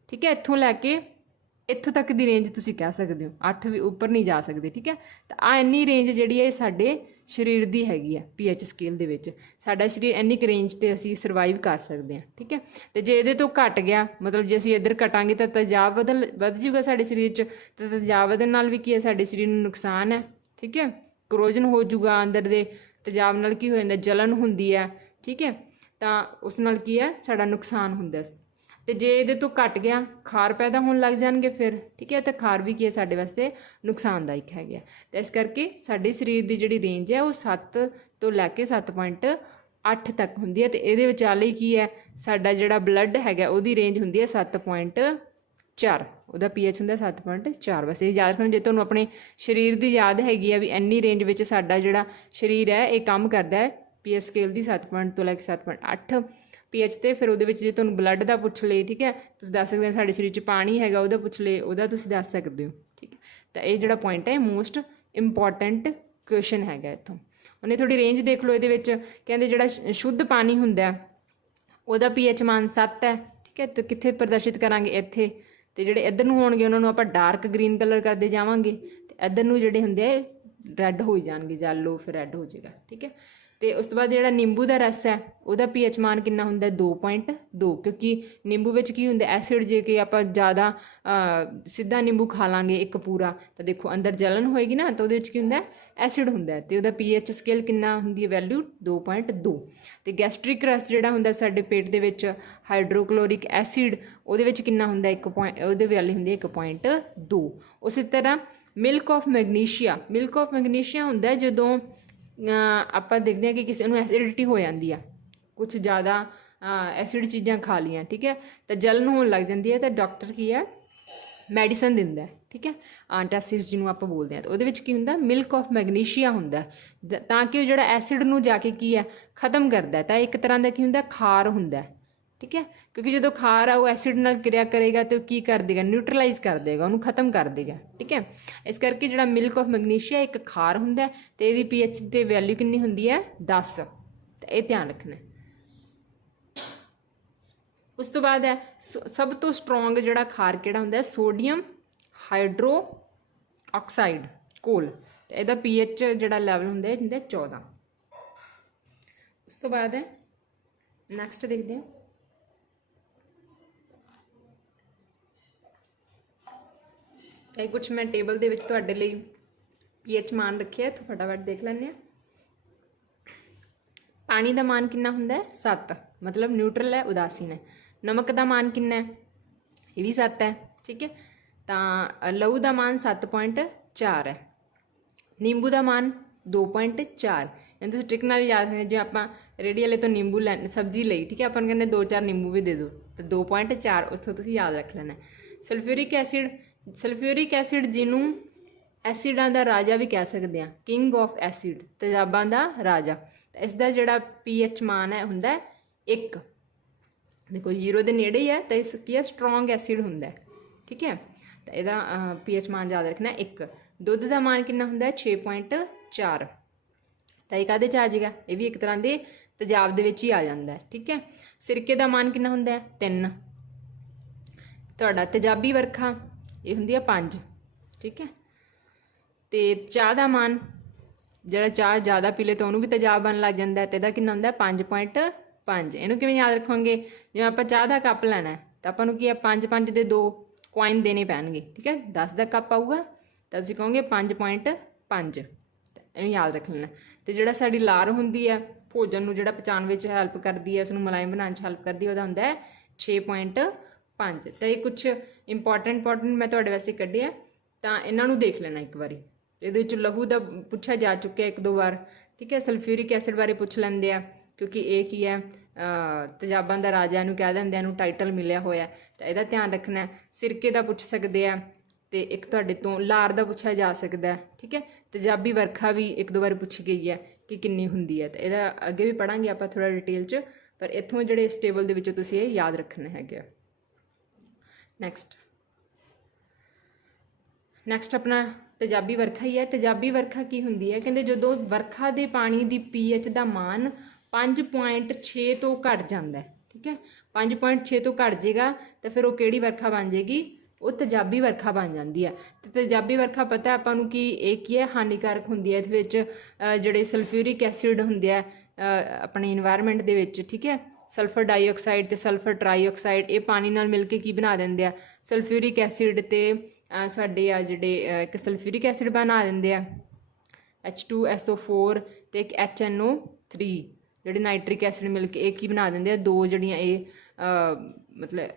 ਠੀਕ ਹੈ ਇੱਥੋਂ ਲੈ ਕੇ ਇੱਥੋਂ ਤੱਕ ਦੀ ਰੇਂਜ ਤੁਸੀਂ ਕਹਿ ਸਕਦੇ ਹੋ, 8 ਵੀ ਉੱਪਰ ਨਹੀਂ ਜਾ ਸਕਦੇ। ਠੀਕ ਹੈ, ਤਾਂ ਆ ਇੰਨੀ ਰੇਂਜ ਜਿਹੜੀ ਹੈ ਸਾਡੇ ਸਰੀਰ ਦੀ ਹੈਗੀ ਆ pH ਸਕੇਲ ਦੇ ਵਿੱਚ। ਸਾਡਾ ਸਰੀਰ ਇੰਨੀ ਕੁ ਰੇਂਜ 'ਤੇ ਅਸੀਂ ਸਰਵਾਈਵ ਕਰ ਸਕਦੇ ਹਾਂ। ਠੀਕ ਹੈ, ਅਤੇ ਜੇ ਇਹਦੇ ਤੋਂ ਘੱਟ ਗਿਆ, ਮਤਲਬ ਜੇ ਅਸੀਂ ਇੱਧਰ ਘਟਾਂਗੇ ਤਾਂ ਤੇਜ਼ਾਬ ਵੱਧ ਜੂਗਾ ਸਾਡੇ ਸਰੀਰ 'ਚ, ਅਤੇ ਤੇਜ਼ਾਬ ਵਧਣ ਨਾਲ ਵੀ ਕੀ ਹੈ, ਸਾਡੇ ਸਰੀਰ ਨੂੰ ਨੁਕਸਾਨ ਹੈ। ਠੀਕ ਹੈ, ਕਰੋਜਨ ਹੋ ਜੂਗਾ ਅੰਦਰ ਦੇ, ਤੇਜ਼ਾਬ ਨਾਲ ਕੀ ਹੋ ਜਾਂਦਾ, ਜਲਨ ਹੁੰਦੀ ਹੈ। ਠੀਕ ਹੈ, ਤਾਂ ਉਸ ਨਾਲ ਕੀ ਹੈ, ਸਾਡਾ ਨੁਕਸਾਨ ਹੁੰਦਾ। ਅਤੇ ਜੇ ਇਹਦੇ ਤੋਂ ਘੱਟ ਗਿਆ, ਖਾਰ ਪੈਦਾ ਹੋਣ ਲੱਗ ਜਾਣਗੇ ਫਿਰ। ਠੀਕ ਹੈ, ਤਾਂ ਖਾਰ ਵੀ ਕੀ ਹੈ, ਸਾਡੇ ਵਾਸਤੇ ਨੁਕਸਾਨਦਾਇਕ ਹੈਗੇ ਆ। ਤਾਂ ਇਸ ਕਰਕੇ ਸਾਡੇ ਸਰੀਰ ਦੀ ਜਿਹੜੀ ਰੇਂਜ ਹੈ ਉਹ 7 ਤੋਂ ਲੈ ਕੇ 7.8 ਤੱਕ ਹੁੰਦੀ ਹੈ। ਅਤੇ ਇਹਦੇ ਵਿਚਾਲੇ ਕੀ ਹੈ, ਸਾਡਾ ਜਿਹੜਾ ਬਲੱਡ ਹੈਗਾ ਉਹਦੀ ਰੇਂਜ ਹੁੰਦੀ ਹੈ 7.4, ਉਹਦਾ pH ਹੁੰਦਾ 7.4। ਬਸ ਇਹ ਯਾਦ ਰੱਖਣਾ, ਜੇ ਤੁਹਾਨੂੰ ਆਪਣੇ ਸਰੀਰ ਦੀ ਯਾਦ ਹੈਗੀ ਆ ਵੀ ਇੰਨੀ ਰੇਂਜ ਵਿੱਚ ਸਾਡਾ ਜਿਹੜਾ ਸਰੀਰ ਹੈ ਇਹ ਕੰਮ ਕਰਦਾ ਹੈ pH ਸਕੇਲ ਦੀ 7 ਤੋਂ ਲੈ ਕੇ 7.8 pH 'ਤੇ। ਫਿਰ ਉਹਦੇ ਵਿੱਚ ਜੇ ਤੁਹਾਨੂੰ ਬਲੱਡ ਦਾ ਪੁੱਛ ਲਏ, ਠੀਕ ਹੈ, ਤੁਸੀਂ ਦੱਸ ਸਕਦੇ ਹੋ। ਸਾਡੇ ਸਰੀਰ 'ਚ ਪਾਣੀ ਹੈਗਾ, ਉਹਦਾ ਪੁੱਛ ਲਏ, ਉਹਦਾ ਤੁਸੀਂ ਦੱਸ ਸਕਦੇ ਹੋ। ਠੀਕ ਹੈ, ਤਾਂ ਇਹ ਜਿਹੜਾ ਪੁਆਇੰਟ ਹੈ ਮੋਸਟ ਇੰਪੋਰਟੈਂਟ ਕੁਐਸਚਨ ਹੈਗਾ ਇੱਥੋਂ। ਉਹਨੇ ਥੋੜ੍ਹੀ ਰੇਂਜ ਦੇਖ ਲਓ। ਇਹਦੇ ਵਿੱਚ ਕਹਿੰਦੇ ਜਿਹੜਾ ਸ਼ੁੱਧ ਪਾਣੀ ਹੁੰਦਾ ਉਹਦਾ pH ਮਾਨ 7 ਹੈ। ਠੀਕ ਹੈ, ਤਾਂ ਕਿੱਥੇ ਪ੍ਰਦਰਸ਼ਿਤ ਕਰਾਂਗੇ, ਇੱਥੇ। ਅਤੇ ਜਿਹੜੇ ਇੱਧਰ ਨੂੰ ਹੋਣਗੇ ਉਹਨਾਂ ਨੂੰ ਆਪਾਂ ਡਾਰਕ ਗ੍ਰੀਨ ਕਲਰ ਕਰਦੇ ਜਾਵਾਂਗੇ, ਅਤੇ ਇੱਧਰ ਨੂੰ ਜਿਹੜੇ ਹੁੰਦੇ ਆ ਰੈੱਡ ਹੋ ਜਾਣਗੇ, ਯੈਲੋ ਫਿਰ ਰੈੱਡ ਹੋ ਜਾਏਗਾ। ਠੀਕ ਹੈ, ਤੇ ਉਸ ਤੋਂ ਬਾਅਦ ਜਿਹੜਾ ਨਿੰਬੂ ਦਾ ਰਸ ਹੈ ਉਹਦਾ ਪੀਐਚ ਮਾਨ ਕਿੰਨਾ ਹੁੰਦਾ 2.2, ਕਿਉਂਕਿ ਨਿੰਬੂ ਵਿੱਚ ਕੀ ਹੁੰਦਾ ਐਸਿਡ, ਜੇ ਕਿ ਆਪਾਂ ਜ਼ਿਆਦਾ ਸਿੱਧਾ ਨਿੰਬੂ ਖਾ ਲਾਂਗੇ ਇੱਕ ਪੂਰਾ ਤਾਂ ਦੇਖੋ ਅੰਦਰ ਜਲਨ ਹੋਏਗੀ ਨਾ, ਤਾਂ ਉਹਦੇ ਵਿੱਚ ਕੀ ਹੁੰਦਾ ਐਸਿਡ ਹੁੰਦਾ ਤੇ ਉਹਦਾ ਪੀਐਚ ਸਕੇਲ ਕਿੰਨਾ ਹੁੰਦੀ ਹੈ ਵੈਲਿਊ 2.2। ਤੇ ਗੈਸਟ੍ਰਿਕ ਰਸ ਜਿਹੜਾ ਹੁੰਦਾ ਸਾਡੇ ਪੇਟ ਦੇ ਵਿੱਚ ਹਾਈਡਰੋਕਲੋਰਿਕ ਐਸਿਡ ਉਹਦੇ ਵਿੱਚ ਕਿੰਨਾ ਹੁੰਦਾ ਉਹਦੇ ਵੈਲਿਊ ਹੁੰਦੀ 1.2। ਉਸੇ ਤਰ੍ਹਾਂ ਮਿਲਕ ਆਫ ਮੈਗਨੀਸ਼ੀਆ ਹੁੰਦਾ ਜਦੋਂ ਆਪਾਂ ਦੇਖਦੇ ਹਾਂ ਕਿ ਕਿਸੇ ਨੂੰ ਐਸਿਡਿਟੀ ਹੋ ਜਾਂਦੀ ਆ, ਕੁਛ ਜ਼ਿਆਦਾ ਐਸਿਡ ਚੀਜ਼ਾਂ ਖਾ ਲੀਆਂ, ਠੀਕ ਹੈ, ਤਾਂ ਜਲਨ ਹੋਣ ਲੱਗ ਜਾਂਦੀ ਹੈ, ਤਾਂ ਡਾਕਟਰ ਕੀ ਹੈ ਮੈਡੀਸਨ ਦਿੰਦਾ, ਠੀਕ ਹੈ, ਐਂਟਾਸਿਡ ਜਿਹਨੂੰ ਆਪਾਂ ਬੋਲਦੇ ਹਾਂ। ਤਾਂ ਉਹਦੇ ਵਿੱਚ ਕੀ ਹੁੰਦਾ ਮਿਲਕ ਆਫ ਮੈਗਨੀਸ਼ੀਆ ਹੁੰਦਾ, ਤਾਂ ਕਿ ਉਹ ਜਿਹੜਾ ਐਸਿਡ ਨੂੰ ਜਾ ਕੇ ਕੀ ਹੈ ਖ਼ਤਮ ਕਰਦਾ। ਤਾਂ ਇੱਕ ਤਰ੍ਹਾਂ ਦਾ ਕੀ ਹੁੰਦਾ ਖਾਰ ਹੁੰਦਾ, ਠੀਕ ਹੈ, ਕਿਉਂਕਿ ਜਦੋਂ ਖਾਰ ਆ ਉਹ ਐਸਿਡ ਨਾਲ ਕਿਰਿਆ ਕਰੇਗਾ ਤੇ ਉਹ ਕੀ ਕਰ ਦੇਗਾ ਨਿਊਟਰਲਾਈਜ਼ ਕਰ ਦੇਗਾ, ਉਹਨੂੰ ਖਤਮ ਕਰ ਦੇਗਾ, ਠੀਕ ਹੈ। ਇਸ ਕਰਕੇ ਜਿਹੜਾ ਮਿਲਕ ਆਫ ਮੈਗਨੀਸ਼ੀਆ ਇੱਕ ਖਾਰ ਹੁੰਦਾ ਤੇ ਇਹਦੀ ਪੀਐਚ ਤੇ ਵੈਲਿਊ ਕਿੰਨੀ ਹੁੰਦੀ ਹੈ 10, ਤਾਂ ਇਹ ਧਿਆਨ ਰੱਖਣਾ। ਉਸ ਤੋਂ ਬਾਅਦ ਹੈ ਸਭ ਤੋਂ ਸਟਰੋਂਗ ਜਿਹੜਾ ਖਾਰ ਕਿਹੜਾ ਹੁੰਦਾ ਸੋਡੀਅਮ ਹਾਈਡਰੋ ਆਕਸਾਈਡ ਕੋਲ, ਤੇ ਇਹਦਾ ਪੀਐਚ ਜਿਹੜਾ ਲੈਵਲ ਹੁੰਦਾ 14। ਉਸ ਤੋਂ ਬਾਅਦ ਹੈ ਨੈਕਸਟ ਦੇਖਦੇ ਹਾਂ ਇਹ ਕੁਛ ਮੈਂ ਟੇਬਲ ਦੇ ਵਿੱਚ ਤੁਹਾਡੇ ਲਈ ਪੀਐਚ ਮਾਨ ਰੱਖਿਆ, ਤਾਂ ਫਟਾਫਟ ਦੇਖ ਲੈਂਦੇ ਹਾਂ। ਪਾਣੀ ਦਾ ਮਾਨ ਕਿੰਨਾ ਹੁੰਦਾ 7, ਮਤਲਬ ਨਿਊਟਰਲ ਹੈ, ਉਦਾਸੀਨ ਹੈ। ਨਮਕ ਦਾ ਮਾਨ ਕਿੰਨਾ ਹੈ ਇਹ ਵੀ 7 ਹੈ, ਠੀਕ ਹੈ। ਤਾਂ ਲਹੂ ਦਾ ਮਾਨ 7.4 ਹੈ। ਨਿੰਬੂ ਦਾ ਮਾਨ 2.4। ਇਹਨੂੰ ਤੁਸੀਂ ਟ੍ਰਿਕ ਨਾਲ ਯਾਦ ਰੱਖਣਾ, ਜੇ ਆਪਾਂ ਰੇਹੜੀ ਵਾਲੇ ਤੋਂ ਨਿੰਬੂ ਸਬਜ਼ੀ ਲਈ, ਠੀਕ ਹੈ, ਆਪਾਂ ਨੂੰ ਕਹਿੰਦੇ 2-4 ਨਿੰਬੂ ਵੀ ਦੇ ਦਿਓ, ਤਾਂ 2.4 ਉੱਥੋਂ ਤੁਸੀਂ ਯਾਦ ਰੱਖ ਲੈਣਾ। ਸਲਫਿਊਰਿਕ ਐਸਿਡ ਜਿਹਨੂੰ ਐਸਿਡਾਂ ਦਾ ਰਾਜਾ ਵੀ ਕਹਿ ਸਕਦੇ ਹਾਂ, ਕਿੰਗ ਆਫ ਐਸਿਡ, ਤੇਜ਼ਾਬਾਂ ਦਾ ਰਾਜਾ, ਤਾਂ ਇਸ ਦਾ ਜਿਹੜਾ ਪੀਐਚ ਮਾਨ ਹੈ ਹੁੰਦਾ 1। ਦੇਖੋ 0 ਦੇ ਨੇੜੇ ਹੀ ਹੈ, ਤਾਂ ਇਸ ਕੀ ਹੈ ਸਟਰੋਂਗ ਐਸਿਡ ਹੁੰਦਾ, ਠੀਕ ਹੈ, ਤਾਂ ਇਹਦਾ ਪੀਐਚ ਮਾਨ ਯਾਦ ਰੱਖਣਾ 1। ਦੁੱਧ ਦਾ ਮਾਨ ਕਿੰਨਾ ਹੁੰਦਾ 6.4, ਤਾਂ ਇਹ ਕਾਹਦੇ 'ਚ ਆ ਜਾਏਗਾ, ਇਹ ਵੀ ਇੱਕ ਤਰ੍ਹਾਂ ਦੇ ਤੇਜ਼ਾਬ ਦੇ ਵਿੱਚ ਹੀ ਆ ਜਾਂਦਾ, ਠੀਕ ਹੈ। ਸਿਰਕੇ ਦਾ ਮਾਨ ਕਿੰਨਾ ਹੁੰਦਾ 3। ਤੁਹਾਡਾ ਤੇਜ਼ਾਬੀ ਵਰਖਾ ਇਹ ਹੁੰਦੀ ਹੈ 5, ਠੀਕ ਹੈ। ਤੇ ਚਾਹ ਦਾ ਮਾਨ, ਜਿਹੜਾ ਚਾਹ ਜ਼ਿਆਦਾ ਪੀ ਲੇ ਤਾਂ ਉਹਨੂੰ ਵੀ ਤੇਜ਼ਾਬ ਬਣਨ ਲੱਗ ਜਾਂਦਾ, ਤੇ ਇਹਦਾ ਕਿੰਨਾ ਹੁੰਦਾ 5.5। ਇਹਨੂੰ ਕਿਵੇਂ ਯਾਦ ਰੱਖੋਗੇ, ਜਿਵੇਂ ਆਪਾਂ ਚਾਹ ਦਾ ਕੱਪ ਲੈਣਾ ਤਾਂ ਆਪਾਂ ਨੂੰ ਕੀ ਹੈ 5 ਦੇ 2 ਕੁਆਇਨ ਦੇਣੇ ਪੈਣਗੇ, ਠੀਕ ਹੈ। 10 ਦਾ ਕੱਪ ਆਊਗਾ ਤਾਂ ਤੁਸੀਂ ਕਹੋਗੇ 5.5, ਇਹਨੂੰ ਯਾਦ ਰੱਖ ਲੈਣਾ। ਤੇ ਜਿਹੜਾ ਸਾਡੀ ਲਾਰ ਹੁੰਦੀ ਹੈ ਭੋਜਨ ਨੂੰ ਜਿਹੜਾ ਪਚਾਉਣ ਵਿੱਚ ਹੈਲਪ ਕਰਦੀ ਹੈ, ਉਸਨੂੰ ਮੁਲਾਇਮ ਬਣਾਉਣ 'ਚ ਹੈਲਪ ਕਰਦੀ ਹੈ, ਉਹਦਾ ਹੁੰਦਾ 6.5। ਤਾਂ ਇਹ ਕੁਛ ਇੰਪੋਰਟੈਂਟ ਮੈਂ ਤੁਹਾਡੇ ਵਾਸਤੇ ਕੱਢਿਆ, ਤਾਂ ਇਹਨਾਂ ਨੂੰ ਦੇਖ ਲੈਣਾ ਇੱਕ ਵਾਰੀ। ਇਹਦੇ ਵਿੱਚ ਲਹੂ ਦਾ ਪੁੱਛਿਆ ਜਾ ਚੁੱਕਿਆ 1-2 ਵਾਰ, ਠੀਕ ਹੈ। ਸਲਫਿਊਰਿਕ ਐਸਿਡ ਬਾਰੇ ਪੁੱਛ ਲੈਂਦੇ ਆ, ਕਿਉਂਕਿ ਇਹ ਕੀ ਹੈ ਤੇਜ਼ਾਬਾਂ ਦਾ ਰਾਜਾ ਇਹਨੂੰ ਕਹਿ ਦਿੰਦੇ, ਇਹਨੂੰ ਟਾਈਟਲ ਮਿਲਿਆ ਹੋਇਆ, ਤਾਂ ਇਹਦਾ ਧਿਆਨ ਰੱਖਣਾ। ਸਿਰਕੇ ਦਾ ਪੁੱਛ ਸਕਦੇ ਆ, ਤੇ ਇੱਕ ਤੁਹਾਡੇ ਤੋਂ ਲਾਰ ਦਾ ਪੁੱਛਿਆ ਜਾ ਸਕਦਾ, ਠੀਕ ਹੈ। ਤੇਜ਼ਾਬੀ ਵਰਖਾ ਵੀ 1-2 ਵਾਰ ਪੁੱਛੀ ਗਈ ਹੈ ਕਿ ਕਿੰਨੀ ਹੁੰਦੀ ਹੈ, ਤਾਂ ਇਹਦਾ ਅੱਗੇ ਵੀ ਪੜ੍ਹਾਂਗੇ ਆਪਾਂ ਥੋੜ੍ਹਾ ਡਿਟੇਲ 'ਚ, ਪਰ ਇੱਥੋਂ ਜਿਹੜੇ ਇਸ ਟੇਬਲ ਦੇ ਵਿੱਚੋਂ ਤੁਸੀਂ ਇਹ ਯਾਦ ਰੱਖਣਾ ਹੈਗਾ। ਨੈਕਸਟ ਆਪਣਾ ਤੇਜ਼ਾਬੀ ਵਰਖਾ ਹੀ ਹੈ। ਤੇਜ਼ਾਬੀ ਵਰਖਾ ਕੀ ਹੁੰਦੀ ਹੈ, ਕਹਿੰਦੇ ਜਦੋਂ ਵਰਖਾ ਦੇ ਪਾਣੀ ਦੀ ਪੀਐਚ ਦਾ ਮਾਨ 5.6 ਤੋਂ ਘੱਟ ਜਾਂਦਾ, ਠੀਕ ਹੈ, 5.6 ਤੋਂ ਘੱਟ ਜਾਏਗਾ, ਤਾਂ ਫਿਰ ਉਹ ਕਿਹੜੀ ਵਰਖਾ ਬਣ ਜਾਏਗੀ, ਉਹ ਤੇਜ਼ਾਬੀ ਵਰਖਾ ਬਣ ਜਾਂਦੀ ਹੈ। ਤੇ ਤੇਜ਼ਾਬੀ ਵਰਖਾ ਪਤਾ ਆਪਾਂ ਨੂੰ ਕਿ ਇਹ ਕੀ ਹੈ ਹਾਨੀਕਾਰਕ ਹੁੰਦੀ ਹੈ। ਇਹਦੇ ਵਿੱਚ ਜਿਹੜੇ ਸਲਫਿਊਰਿਕ ਐਸਿਡ ਹੁੰਦੇ ਆ ਆਪਣੇ ਇਨਵਾਇਰਨਮੈਂਟ ਦੇ ਵਿੱਚ, ਠੀਕ ਹੈ, ਸਲਫਰ ਡਾਈਆਕਸਾਈਡ ਤੇ ਸਲਫਰ ਟਰਾਈਆਕਸਾਈਡ, ਇਹ ਪਾਣੀ ਨਾਲ ਮਿਲ ਕੇ ਕੀ ਬਣਾ ਦਿੰਦੇ ਆ ਸਲਫਿਊਰਿਕ ਐਸਿਡ, ਤੇ ਸਾਡੇ ਆ ਜਿਹੜੇ ਇੱਕ ਸਲਫਿਊਰਿਕ ਐਸਿਡ ਬਣਾ ਦਿੰਦੇ ਆ H2SO4 ਤੇ ਇੱਕ HNO3, ਜਿਹੜੇ ਨਾਈਟ੍ਰਿਕ ਐਸਿਡ ਮਿਲ ਕੇ ਇਹ ਕੀ ਬਣਾ ਦਿੰਦੇ ਆ, 2 ਜਿਹੜੀਆਂ ਇਹ ਮਤਲਬ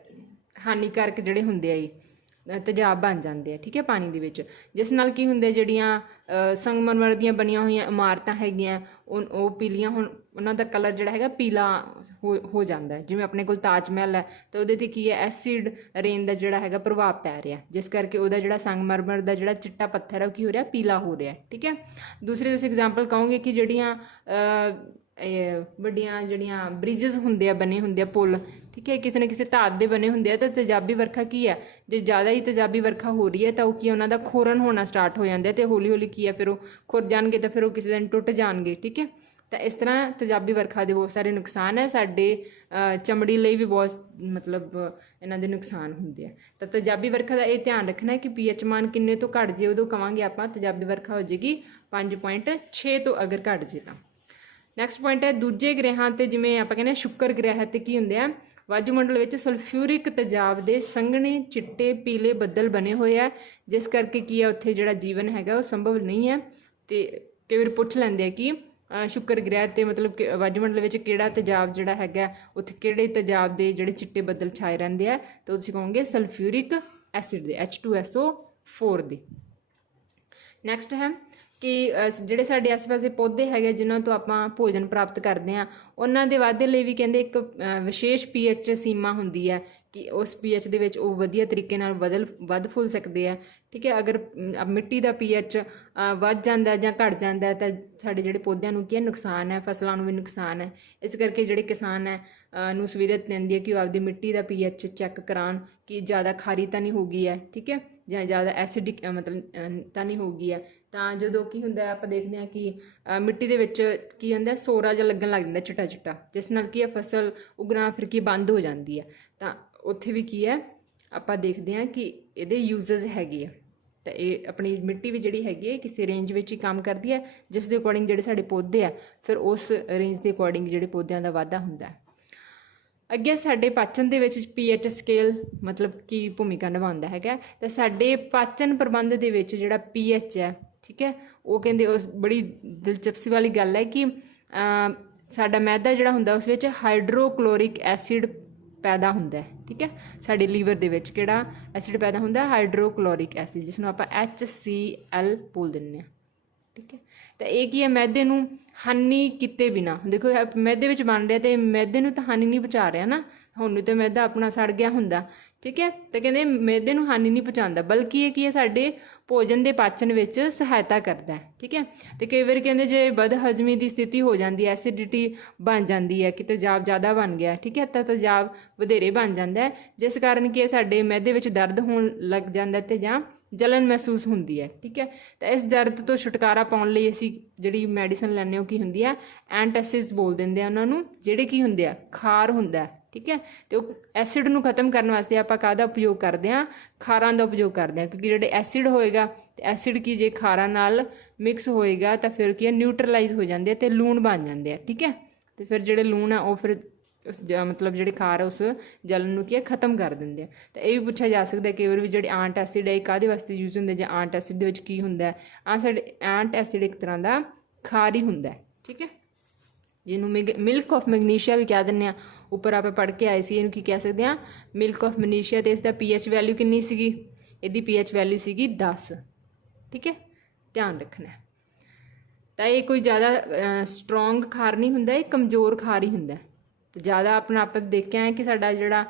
ਹਾਨੀਕਾਰਕ ਜਿਹੜੇ ਹੁੰਦੇ ਆ ਇਹ ਤੇਜ਼ਾਬ ਬਣ ਜਾਂਦੇ ਆ, ਠੀਕ ਹੈ, ਪਾਣੀ ਦੇ ਵਿੱਚ, ਜਿਸ ਨਾਲ ਕੀ ਹੁੰਦੇ ਜਿਹੜੀਆਂ ਸੰਗਮਰਮਰ ਦੀਆਂ ਬਣੀਆਂ ਹੋਈਆਂ ਇਮਾਰਤਾਂ ਹੈਗੀਆਂ ਉਹ ਪੀਲੀਆਂ, ਹੁਣ ਉਹਨਾਂ ਦਾ ਕਲਰ ਜਿਹੜਾ ਹੈਗਾ ਪੀਲਾ ਹੋ ਜਾਂਦਾ। ਜਿਵੇਂ ਆਪਣੇ ਕੋਲ ਤਾਜ ਮਹਿਲ ਹੈ, ਤਾਂ ਉਹਦੇ 'ਤੇ ਕੀ ਹੈ ਐਸਿਡ ਰੇਨ ਦਾ ਜਿਹੜਾ ਹੈਗਾ ਪ੍ਰਭਾਵ ਪੈ ਰਿਹਾ, ਜਿਸ ਕਰਕੇ ਉਹਦਾ ਜਿਹੜਾ ਸੰਗਮਰਮਰ ਦਾ ਜਿਹੜਾ ਚਿੱਟਾ ਪੱਥਰ ਹੈ ਉਹ ਕੀ ਹੋ ਰਿਹਾ ਪੀਲਾ ਹੋ ਰਿਹਾ, ਠੀਕ ਹੈ। ਦੂਸਰੀ ਤੁਸੀਂ ਐਗਜ਼ਾਮਪਲ ਕਹੋਗੇ ਕਿ ਜਿਹੜੀਆਂ ਵੱਡੀਆਂ ਜਿਹੜੀਆਂ ਬ੍ਰਿਜਸ ਹੁੰਦੇ ਆ, ਬਣੇ ਹੁੰਦੇ ਆ ਪੁੱਲ, ਠੀਕ ਹੈ, ਕਿਸੇ ਨਾ ਕਿਸੇ ਧਾਤ ਦੇ ਬਣੇ ਹੁੰਦੇ ਆ, ਤਾਂ ਤੇਜ਼ਾਬੀ ਵਰਖਾ ਕੀ ਹੈ, ਜੇ ਜ਼ਿਆਦਾ ਹੀ ਤੇਜ਼ਾਬੀ ਵਰਖਾ ਹੋ ਰਹੀ ਹੈ ਤਾਂ ਉਹ ਕੀ ਉਹਨਾਂ ਦਾ ਖੋਰਨ ਹੋਣਾ ਸਟਾਰਟ ਹੋ ਜਾਂਦਾ, ਅਤੇ ਹੌਲੀ ਹੌਲੀ ਕੀ ਹੈ ਫਿਰ ਉਹ ਖੁਰ ਜਾਣਗੇ, ਤਾਂ ਫਿਰ ਉਹ ਕਿਸੇ ਦਿਨ ਟੁੱਟ ਜਾਣਗੇ, ਠੀਕ ਹੈ। ਤਾਂ ਇਸ ਤਰ੍ਹਾਂ ਤੇਜ਼ਾਬੀ ਵਰਖਾ ਦੇ ਬਹੁਤ ਸਾਰੇ ਨੁਕਸਾਨ ਹੈ, ਸਾਡੇ ਚਮੜੀ ਲਈ ਵੀ ਬਹੁਤ ਮਤਲਬ ਇਹਨਾਂ ਦੇ ਨੁਕਸਾਨ ਹੁੰਦੇ ਆ। ਤਾਂ ਤੇਜ਼ਾਬੀ ਵਰਖਾ ਦਾ ਇਹ ਧਿਆਨ ਰੱਖਣਾ ਕਿ ਪੀਐਚ ਮਾਨ ਕਿੰਨੇ ਤੋਂ ਘੱਟ ਜੇ ਉਦੋਂ ਕਵਾਂਗੇ ਆਪਾਂ ਤੇਜ਼ਾਬੀ ਵਰਖਾ ਹੋ ਜਾਏਗੀ 5.6 ਤੋਂ ਅਗਰ ਘੱਟ ਜੇ ਤਾਂ। ਨੈਕਸਟ ਪੁਆਇੰਟ ਹੈ ਦੂਜੇ ਗ੍ਰਹਿਾਂ 'ਤੇ, ਜਿਵੇਂ ਆਪਾਂ ਕਹਿੰਦੇ ਸ਼ੁੱਕਰ ਗ੍ਰਹਿ 'ਤੇ ਕੀ ਹੁੰਦੇ ਆ, ਵਾਯੂਮੰਡਲ ਵਿੱਚ ਸਲਫਿਊਰਿਕ ਤੇਜ਼ਾਬ ਦੇ ਸੰਘਣੇ ਚਿੱਟੇ ਪੀਲੇ ਬੱਦਲ ਬਣੇ ਹੋਏ ਆ, ਜਿਸ ਕਰਕੇ ਕੀ ਆ ਉੱਥੇ ਜਿਹੜਾ ਜੀਵਨ ਹੈਗਾ ਉਹ ਸੰਭਵ ਨਹੀਂ ਹੈ। ਤੇ ਕਈ ਵਾਰ ਪੁੱਛ ਲੈਂਦੇ ਆ ਕਿ ਸ਼ੁੱਕਰ ਗ੍ਰਹਿ 'ਤੇ ਮਤਲਬ ਕਿ ਵਾਯੂਮੰਡਲ ਵਿੱਚ ਕਿਹੜਾ ਤੇਜ਼ਾਬ ਜਿਹੜਾ ਹੈਗਾ, ਉੱਥੇ ਕਿਹੜੇ ਤੇਜ਼ਾਬ ਦੇ ਜਿਹੜੇ ਚਿੱਟੇ ਬੱਦਲ ਛਾਏ ਰਹਿੰਦੇ ਆ, ਤਾਂ ਤੁਸੀਂ ਕਹੋਗੇ ਸਲਫਿਊਰਿਕ ਐਸਿਡ ਦੇ, H2SO4 ਦੇ। ਨੈਕਸਟ ਹੈ ਕਿ ਜਿਹੜੇ ਸਾਡੇ ਆਸ ਪਾਸੇ ਪੌਦੇ ਹੈਗੇ ਜਿਨ੍ਹਾਂ ਤੋਂ ਆਪਾਂ ਭੋਜਨ ਪ੍ਰਾਪਤ ਕਰਦੇ ਹਾਂ, ਉਹਨਾਂ ਦੇ ਵਾਧੇ ਲਈ ਵੀ ਕਹਿੰਦੇ ਇੱਕ ਵਿਸ਼ੇਸ਼ pH ਸੀਮਾ ਹੁੰਦੀ ਹੈ ਕਿ ਉਸ pH ਦੇ ਵਿੱਚ ਉਹ ਵਧੀਆ ਤਰੀਕੇ ਨਾਲ ਵੱਧ ਫੁੱਲ ਸਕਦੇ ਆ। ਠੀਕ ਹੈ, ਅਗਰ ਮਿੱਟੀ ਦਾ pH ਵੱਧ ਜਾਂਦਾ ਜਾਂ ਘਟ ਜਾਂਦਾ ਤਾਂ ਸਾਡੇ ਜਿਹੜੇ ਪੌਦਿਆਂ ਨੂੰ ਕੀ ਨੁਕਸਾਨ ਹੈ, ਫਸਲਾਂ ਨੂੰ ਵੀ ਨੁਕਸਾਨ ਹੈ। ਇਸ ਕਰਕੇ ਜਿਹੜੇ ਕਿਸਾਨ ਹੈ ਨੂੰ ਸੁਵਿਧਾ ਦਿੰਦੀ ਹੈ ਕਿ ਉਹ ਆਪਦੀ ਮਿੱਟੀ ਦਾ pH ਚੈੱਕ ਕਰਾਉਣ ਕਿ ਜ਼ਿਆਦਾ ਖਾਰੀ ਤਾਂ ਨਹੀਂ ਹੋ ਗਈ ਹੈ, ਠੀਕ ਹੈ, ਜਾਂ ਜ਼ਿਆਦਾ ਐਸਿਡਿਕ ਮਤਲਬ ਤਾਂ ਨਹੀਂ ਹੋ ਗਈ ਹੈ। ਤਾਂ ਜਦੋਂ ਕੀ ਹੁੰਦਾ ਆਪਾਂ ਦੇਖਦੇ ਹਾਂ ਕਿ ਮਿੱਟੀ ਦੇ ਵਿੱਚ ਕੀ ਹੁੰਦਾ ਸੋਰਾ ਜਿਹਾ ਲੱਗਣ ਲੱਗ ਜਾਂਦਾ ਚਿੱਟਾ ਚਿੱਟਾ, ਜਿਸ ਨਾਲ ਕੀ ਹੈ ਫਸਲ ਉਗਣਾ ਫਿਰ ਕੀ ਬੰਦ ਹੋ ਜਾਂਦੀ ਹੈ। ਤਾਂ ਉੱਥੇ ਵੀ ਕੀ ਹੈ ਆਪਾਂ ਦੇਖਦੇ ਹਾਂ ਕਿ ਇਹਦੇ ਯੂਜ਼ਸ ਹੈਗੇ ਆ। ਤਾਂ ਇਹ ਆਪਣੀ ਮਿੱਟੀ ਵੀ ਜਿਹੜੀ ਹੈਗੀ ਹੈ ਕਿਸੇ ਰੇਂਜ ਵਿੱਚ ਹੀ ਕੰਮ ਕਰਦੀ ਹੈ, ਜਿਸ ਦੇ ਅਕੋਰਡਿੰਗ ਜਿਹੜੇ ਸਾਡੇ ਪੌਦੇ ਆ ਫਿਰ ਉਸ ਰੇਂਜ ਦੇ ਅਕੋਰਡਿੰਗ ਜਿਹੜੇ ਪੌਦਿਆਂ ਦਾ ਵਾਧਾ ਹੁੰਦਾ ਹੈ। ਅੱਗੇ ਸਾਡੇ ਪਾਚਨ ਦੇ ਵਿੱਚ pH ਸਕੇਲ ਮਤਲਬ ਕੀ ਭੂਮਿਕਾ ਨਿਭਾਉਂਦਾ ਹੈਗਾ, ਤਾਂ ਸਾਡੇ ਪਾਚਨ ਪ੍ਰਬੰਧ ਦੇ ਵਿੱਚ ਜਿਹੜਾ pH ਹੈ, ਠੀਕ ਹੈ, ਉਹ ਕਹਿੰਦੇ ਉਸ ਬੜੀ ਦਿਲਚਸਪੀ ਵਾਲੀ ਗੱਲ ਹੈ ਕਿ ਸਾਡਾ ਮੈਦਾ ਜਿਹੜਾ ਹੁੰਦਾ ਉਸ ਵਿੱਚ ਹਾਈਡਰੋਕਲੋਰਿਕ ਐਸਿਡ ਪੈਦਾ ਹੁੰਦਾ ਹੈ। ਠੀਕ ਹੈ, ਸਾਡੇ ਲੀਵਰ ਦੇ ਵਿੱਚ ਕਿਹੜਾ ਐਸਿਡ ਪੈਦਾ ਹੁੰਦਾ, ਹਾਈਡਰੋਕਲੋਰਿਕ ਐਸਿਡ, ਜਿਸ ਨੂੰ ਆਪਾਂ HCl ਬੋਲ ਦਿੰਦੇ ਹਾਂ। ਠੀਕ ਹੈ, ਤਾਂ ਇਹ ਕੀ ਹੈ ਮੈਦੇ ਨੂੰ ਹਾਨੀ ਕੀਤੇ ਬਿਨਾ, ਦੇਖੋ ਮੈਦੇ ਵਿੱਚ ਬਣ ਰਿਹਾ ਅਤੇ ਮੈਦੇ ਨੂੰ ਤਾਂ ਹਾਨੀ ਨਹੀਂ ਪਹੁੰਚਾ ਰਿਹਾ ਨਾ, ਹੁਣ ਤਾਂ ਮੈਦਾ ਆਪਣਾ ਸੜ ਗਿਆ ਹੁੰਦਾ। ਠੀਕ ਹੈ, ਤਾਂ ਕਹਿੰਦੇ ਮੈਦੇ ਨੂੰ ਹਾਨੀ ਨਹੀਂ ਪਹੁੰਚਾਉਂਦਾ, ਬਲਕਿ ਇਹ ਕੀ ਹੈ ਸਾਡੇ ਭੋਜਨ ਦੇ ਪਾਚਨ ਵਿੱਚ ਸਹਾਇਤਾ ਕਰਦਾ ਹੈ। ਠੀਕ ਹੈ, ਅਤੇ ਕਈ ਵਾਰੀ ਕਹਿੰਦੇ ਜੇ ਬਦਹਜ਼ਮੀ ਦੀ ਸਥਿਤੀ ਹੋ ਜਾਂਦੀ ਹੈ, ਐਸਿਡਿਟੀ ਬਣ ਜਾਂਦੀ ਹੈ ਕਿ ਤੇਜ਼ਾਬ ਜ਼ਿਆਦਾ ਬਣ ਗਿਆ, ਠੀਕ ਹੈ, ਤਾਂ ਤੇਜ਼ਾਬ ਵਧੇਰੇ ਬਣ ਜਾਂਦਾ ਹੈ, ਜਿਸ ਕਾਰਨ ਕੀ ਸਾਡੇ ਮੈਦੇ ਵਿੱਚ ਦਰਦ ਹੋਣ ਲੱਗ ਜਾਂਦਾ ਅਤੇ ਜਾਂ ਜਲਨ ਮਹਿਸੂਸ ਹੁੰਦੀ ਹੈ। ਠੀਕ ਹੈ, ਤਾਂ ਇਸ ਦਰਦ ਤੋਂ ਛੁਟਕਾਰਾ ਪਾਉਣ ਲਈ ਅਸੀਂ ਜਿਹੜੀ ਮੈਡੀਸਨ ਲੈਂਦੇ ਹੋ ਕੀ ਹੁੰਦੀ ਹੈ ਐਂਟਾਸਿਡਸ ਬੋਲ ਦਿੰਦੇ ਆ ਉਹਨਾਂ ਨੂੰ, ਜਿਹੜੇ ਕੀ ਹੁੰਦੇ ਆ ਖਾਰ ਹੁੰਦਾ। ਠੀਕ ਹੈ, ਅਤੇ ਉਹ ਐਸਿਡ ਨੂੰ ਖਤਮ ਕਰਨ ਵਾਸਤੇ ਆਪਾਂ ਕਾਹਦਾ ਉਪਯੋਗ ਕਰਦੇ ਹਾਂ, ਖਾਰਾਂ ਦਾ ਉਪਯੋਗ ਕਰਦੇ ਹਾਂ, ਕਿਉਂਕਿ ਜਿਹੜੇ ਐਸਿਡ ਹੋਏਗਾ ਅਤੇ ਐਸਿਡ ਕੀ ਜੇ ਖਾਰਾਂ ਨਾਲ ਮਿਕਸ ਹੋਏਗਾ ਤਾਂ ਫਿਰ ਕੀ ਹੈ ਨਿਊਟਰਲਾਈਜ਼ ਹੋ ਜਾਂਦੇ ਆ ਅਤੇ ਲੂਣ ਬਣ ਜਾਂਦੇ ਆ। ਠੀਕ ਹੈ, ਅਤੇ ਫਿਰ ਜਿਹੜੇ ਲੂਣ ਆ ਉਹ ਫਿਰ ਉਸ ਮਤਲਬ ਜਿਹੜੇ ਖਾਰ ਆ ਉਸ ਜਲਨ ਨੂੰ ਕੀ ਹੈ ਖਤਮ ਕਰ ਦਿੰਦੇ ਆ। ਤਾਂ ਇਹ ਵੀ ਪੁੱਛਿਆ ਜਾ ਸਕਦਾ ਕਈ ਵਾਰ ਵੀ ਜਿਹੜੇ ਆਂਟ ਐਸਿਡ ਹੈ ਇਹ ਕਾਹਦੇ ਵਾਸਤੇ ਯੂਜ਼ ਹੁੰਦੇ, ਜਾਂ ਆਂਟ ਐਸਿਡ ਦੇ ਵਿੱਚ ਕੀ ਹੁੰਦਾ ਹੈ। ਆਂਟ ਐਸਿਡ ਇੱਕ ਤਰ੍ਹਾਂ ਦਾ ਖਾਰ ਹੀ ਹੁੰਦਾ। ਠੀਕ ਹੈ, ਜਿਹਨੂੰ ਮਿਲਕ ਆਫ ਮੈਗਨੀਸ਼ੀਆ ਵੀ ਕਹਿ ਦਿੰਦੇ ਹਾਂ, ਉੱਪਰ ਆਪਾਂ ਪੜ੍ਹ ਕੇ ਆਏ ਸੀ ਇਹਨੂੰ ਕੀ ਕਹਿ ਸਕਦੇ ਹਾਂ ਮਿਲਕ ਆਫ ਮੈਗਨੀਸ਼ੀਆ। ਅਤੇ ਇਸ ਦਾ pH ਵੈਲਿਊ ਕਿੰਨੀ ਸੀਗੀ, ਇਹਦੀ pH ਵੈਲਿਊ ਸੀਗੀ 10। ਠੀਕ ਹੈ, ਧਿਆਨ ਰੱਖਣਾ। ਤਾਂ ਇਹ ਕੋਈ ਜ਼ਿਆਦਾ ਸਟਰੋਂਗ ਖਾਰ ਨਹੀਂ ਹੁੰਦਾ, ਇਹ ਕਮਜ਼ੋਰ ਖਾਰ ਹੀ ਹੁੰਦਾ। ਅਤੇ ਜ਼ਿਆਦਾ ਆਪਣਾ ਆਪਾਂ ਦੇਖਿਆ ਹੈ ਕਿ ਸਾਡਾ ਜਿਹੜਾ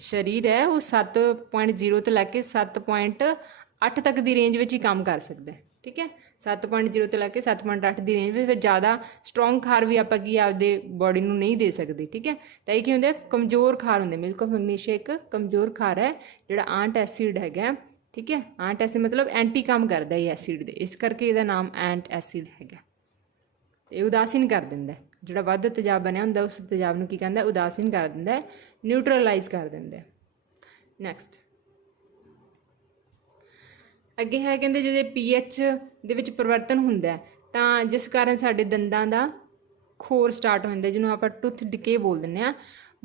ਸਰੀਰ ਹੈ ਉਹ 7.0 ਤੋਂ ਲੈ ਕੇ 7.8 ਤੱਕ ਦੀ ਰੇਂਜ ਵਿੱਚ ਹੀ ਕੰਮ ਕਰ ਸਕਦਾ। ਠੀਕ ਹੈ, 7.0 ਤੋਂ ਲੈ ਕੇ 7.8 ਦੀ ਰੇਂਜ ਵਿੱਚ, ਫਿਰ ਜ਼ਿਆਦਾ ਸਟਰੋਂਗ ਖਾਰ ਵੀ ਆਪਾਂ ਕੀ ਆਪਦੇ ਬੋਡੀ ਨੂੰ ਨਹੀਂ ਦੇ ਸਕਦੇ। ਠੀਕ ਹੈ, ਤਾਂ ਇਹ ਕੀ ਹੁੰਦਾ ਕਮਜ਼ੋਰ ਖਾਰ ਹੁੰਦੇ। ਮਿਲਕ ਆਫ ਮੈਗਨੀਸ਼ੀਆ ਇੱਕ ਕਮਜ਼ੋਰ ਖਾਰ ਹੈ ਜਿਹੜਾ ਆਂਟ ਐਸਿਡ ਹੈਗਾ। ਠੀਕ ਹੈ, ਆਂਟ ਐਸਿਡ ਮਤਲਬ ਐਂਟੀ ਕੰਮ ਕਰਦਾ ਇਹ ਐਸਿਡ ਦੇ, ਇਸ ਕਰਕੇ ਇਹਦਾ ਨਾਮ ਐਂਟ ਐਸਿਡ ਹੈਗਾ। ਇਹ ਉਦਾਸੀਨ ਕਰ ਦਿੰਦਾ, ਜਿਹੜਾ ਵੱਧ ਤੇਜ਼ਾਬ ਬਣਿਆ ਹੁੰਦਾ ਉਸ ਤੇਜ਼ਾਬ ਨੂੰ ਕੀ ਕਹਿੰਦਾ ਉਦਾਸੀਨ ਕਰ ਦਿੰਦਾ, ਨਿਊਟਰਲਾਈਜ਼ ਕਰ ਦਿੰਦਾ। ਨੈਕਸਟ ਅੱਗੇ ਹੈ ਕਹਿੰਦੇ ਜਦੋਂ pH ਦੇ ਵਿੱਚ ਪਰਿਵਰਤਨ ਹੁੰਦਾ ਤਾਂ ਜਿਸ ਕਾਰਨ ਸਾਡੇ ਦੰਦਾਂ ਦਾ ਖੋਰ ਸਟਾਰਟ ਹੋ ਜਾਂਦਾ, ਜਿਹਨੂੰ ਆਪਾਂ ਟੁੱਥ ਡਿਕੇ ਬੋਲ ਦਿੰਦੇ ਹਾਂ।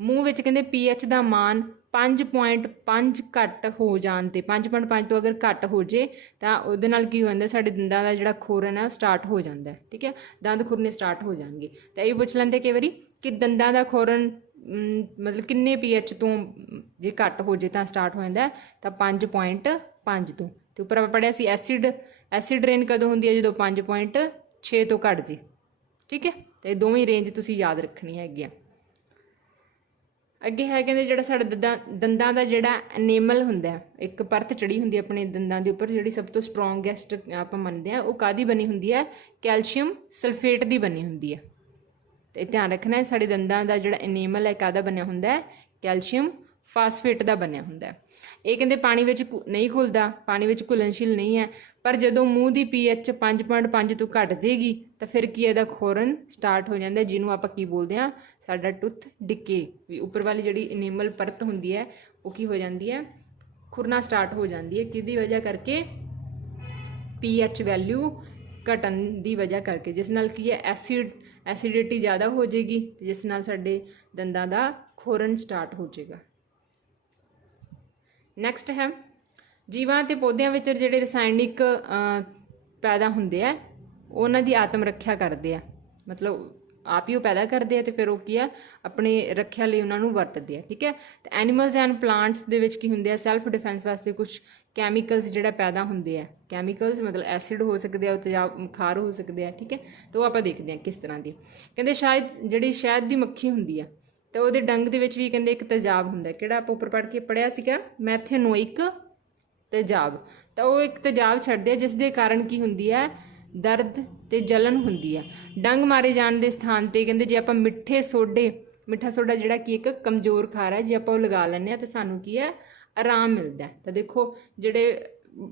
ਮੂੰਹ ਵਿੱਚ ਕਹਿੰਦੇ pH ਦਾ ਮਾਨ 5.5 ਘੱਟ ਹੋ ਜਾਣ 'ਤੇ 5.5 ਤੋਂ ਅਗਰ ਘੱਟ ਹੋ ਜੇ ਤਾਂ ਉਹਦੇ ਨਾਲ ਕੀ ਹੋ ਜਾਂਦਾ ਸਾਡੇ ਦੰਦਾਂ ਦਾ ਜਿਹੜਾ ਖੋਰਨ ਹੈ ਉਹ ਸਟਾਰਟ ਹੋ ਜਾਂਦਾ। ਠੀਕ ਹੈ, ਦੰਦ ਖੁਰਨੇ ਸਟਾਰਟ ਹੋ ਜਾਣਗੇ। ਤਾਂ ਇਹ ਪੁੱਛ ਲੈਂਦੇ ਕਈ ਵਾਰੀ ਕਿ ਦੰਦਾਂ ਦਾ ਖੋਰਨ ਮਤਲਬ ਕਿੰਨੇ pH ਤੋਂ ਜੇ ਘੱਟ ਹੋ ਜੇ ਤਾਂ ਸਟਾਰਟ ਹੋ ਜਾਂਦਾ, ਤਾਂ 5.5 ਤੋਂ। ਅਤੇ ਉੱਪਰ ਆਪਾਂ ਪੜ੍ਹਿਆ ਸੀ ਐਸਿਡ ਰੇਨ ਕਦੋਂ ਹੁੰਦੀ ਹੈ, ਜਦੋਂ 5.6 ਤੋਂ ਘੱਟ ਜੇ। ਠੀਕ ਹੈ, ਅਤੇ ਇਹ ਦੋਵੇਂ ਰੇਂਜ ਤੁਸੀਂ ਯਾਦ ਰੱਖਣੀ ਹੈਗੀ ਆ। ਅੱਗੇ ਹੈ ਕਹਿੰਦੇ ਜਿਹੜਾ ਸਾਡਾ ਦੰਦਾਂ ਦਾ ਜਿਹੜਾ ਐਨੇਮਲ ਹੁੰਦਾ, ਇੱਕ ਪਰਤ ਚੜੀ ਹੁੰਦੀ ਆਪਣੇ ਦੰਦਾਂ ਦੇ ਉੱਪਰ, ਜਿਹੜੀ ਸਭ ਤੋਂ ਸਟਰੋਂਗੈਸਟ ਆਪਾਂ ਮੰਨਦੇ ਹਾਂ, ਉਹ ਕਾਹਦੀ ਬਣੀ ਹੁੰਦੀ ਹੈ, ਕੈਲਸ਼ੀਅਮ ਸਲਫੇਟ ਦੀ ਬਣੀ ਹੁੰਦੀ ਹੈ। ਅਤੇ ਧਿਆਨ ਰੱਖਣਾ ਸਾਡੇ ਦੰਦਾਂ ਦਾ ਜਿਹੜਾ ਐਨੇਮਲ ਹੈ ਕਾਹਦਾ ਬਣਿਆ ਹੁੰਦਾ, ਕੈਲਸ਼ੀਅਮ ਫਾਸਫੇਟ ਦਾ ਬਣਿਆ ਹੁੰਦਾ। ਇਹ ਕਹਿੰਦੇ ਪਾਣੀ ਵਿੱਚ ਨਹੀਂ ਘੁਲਦਾ, ਪਾਣੀ ਵਿੱਚ ਘੁਲਣਸ਼ੀਲ ਨਹੀਂ ਹੈ, ਪਰ ਜਦੋਂ ਮੂੰਹ ਦੀ pH 5.5 ਤੋਂ ਘੱਟ ਜਾਏਗੀ ਤਾਂ ਫਿਰ ਕੀ ਇਹਦਾ ਖੋਰਨ ਸਟਾਰਟ ਹੋ ਜਾਂਦਾ, ਜਿਹਨੂੰ ਆਪਾਂ ਕੀ ਬੋਲਦੇ ਹਾਂ ਸਾਡਾ ਟੁੱਥ ਡਿਕੇ। ਵੀ ਉੱਪਰ ਵਾਲੀ ਜਿਹੜੀ ਐਨੇਮਲ ਪਰਤ ਹੁੰਦੀ ਹੈ ਉਹ ਕੀ ਹੋ ਜਾਂਦੀ ਹੈ, ਖੁਰਨਾ ਸਟਾਰਟ ਹੋ ਜਾਂਦੀ ਹੈ। ਕਿਹਦੀ ਵਜ੍ਹਾ ਕਰਕੇ, pH ਵੈਲਿਊ ਘਟਣ ਦੀ ਵਜ੍ਹਾ ਕਰਕੇ, ਜਿਸ ਨਾਲ ਕੀ ਹੈ ਐਸਿਡਿਟੀ ਜ਼ਿਆਦਾ ਹੋ ਜਾਏਗੀ, ਜਿਸ ਨਾਲ ਸਾਡੇ ਦੰਦਾਂ ਦਾ ਖੋਰਨ ਸਟਾਰਟ ਹੋ ਜਾਏਗਾ। ਨੈਕਸਟ ਹੈ ਜੀਵਾਂ ਅਤੇ ਪੌਦਿਆਂ ਵਿੱਚ ਜਿਹੜੇ ਰਸਾਇਣਿਕ ਪੈਦਾ ਹੁੰਦੇ ਆ ਉਹਨਾਂ ਦੀ ਆਤਮ ਰੱਖਿਆ ਕਰਦੇ ਆ, ਮਤਲਬ ਆਪ ਹੀ ਉਹ ਪੈਦਾ ਕਰਦੇ ਆ ਅਤੇ ਫਿਰ ਉਹ ਕੀ ਆ ਆਪਣੀ ਰੱਖਿਆ ਲਈ ਉਹਨਾਂ ਨੂੰ ਵਰਤਦੇ ਆ। ਠੀਕ ਹੈ, ਅਤੇ ਐਨੀਮਲਸ ਐਂਡ ਪਲਾਂਟਸ ਦੇ ਵਿੱਚ ਕੀ ਹੁੰਦੇ ਆ, ਸੈਲਫ ਡਿਫੈਂਸ ਵਾਸਤੇ ਕੁਛ ਕੈਮੀਕਲਸ ਜਿਹੜਾ ਪੈਦਾ ਹੁੰਦੇ ਆ। ਕੈਮੀਕਲਸ ਮਤਲਬ ਐਸਿਡ ਹੋ ਸਕਦੇ ਆ, ਤੇਜ਼ਾਬ ਖਾਰ ਹੋ ਸਕਦੇ ਆ। ਠੀਕ ਹੈ, ਤਾਂ ਉਹ ਆਪਾਂ ਦੇਖਦੇ ਹਾਂ ਕਿਸ ਤਰ੍ਹਾਂ ਦੀ। ਕਹਿੰਦੇ ਸ਼ਾਇਦ ਜਿਹੜੀ ਸ਼ਹਿਦ ਦੀ ਮੱਖੀ ਹੁੰਦੀ ਆ ਤਾਂ ਉਹਦੇ ਡੰਗ ਦੇ ਵਿੱਚ ਵੀ ਕਹਿੰਦੇ ਇੱਕ ਤੇਜ਼ਾਬ ਹੁੰਦਾ, ਕਿਹੜਾ ਆਪਾਂ ਉੱਪਰ ਪੜ੍ਹ ਕੇ ਪੜ੍ਹਿਆ ਸੀਗਾ, ਮੈਥੇਨੋਇਕ ਤੇਜ਼ਾਬ। ਤਾਂ ਉਹ ਇੱਕ ਤੇਜ਼ਾਬ ਛੱਡਦੇ ਆ ਜਿਸ ਦੇ ਕਾਰਨ ਕੀ ਹੁੰਦੀ ਹੈ, ਦਰਦ ਅਤੇ ਜਲਨ ਹੁੰਦੀ ਹੈ। ਡੰਗ ਮਾਰੇ ਜਾਣ ਦੇ ਸਥਾਨ 'ਤੇ ਕਹਿੰਦੇ ਜੇ ਆਪਾਂ ਮਿੱਠਾ ਸੋਡਾ ਜਿਹੜਾ ਕਿ ਇੱਕ ਕਮਜ਼ੋਰ ਖਾਰ ਹੈ, ਜੇ ਆਪਾਂ ਉਹ ਲਗਾ ਲੈਂਦੇ ਹਾਂ ਤਾਂ ਸਾਨੂੰ ਕੀ ਹੈ, ਆਰਾਮ ਮਿਲਦਾ। ਤਾਂ ਦੇਖੋ ਜਿਹੜੇ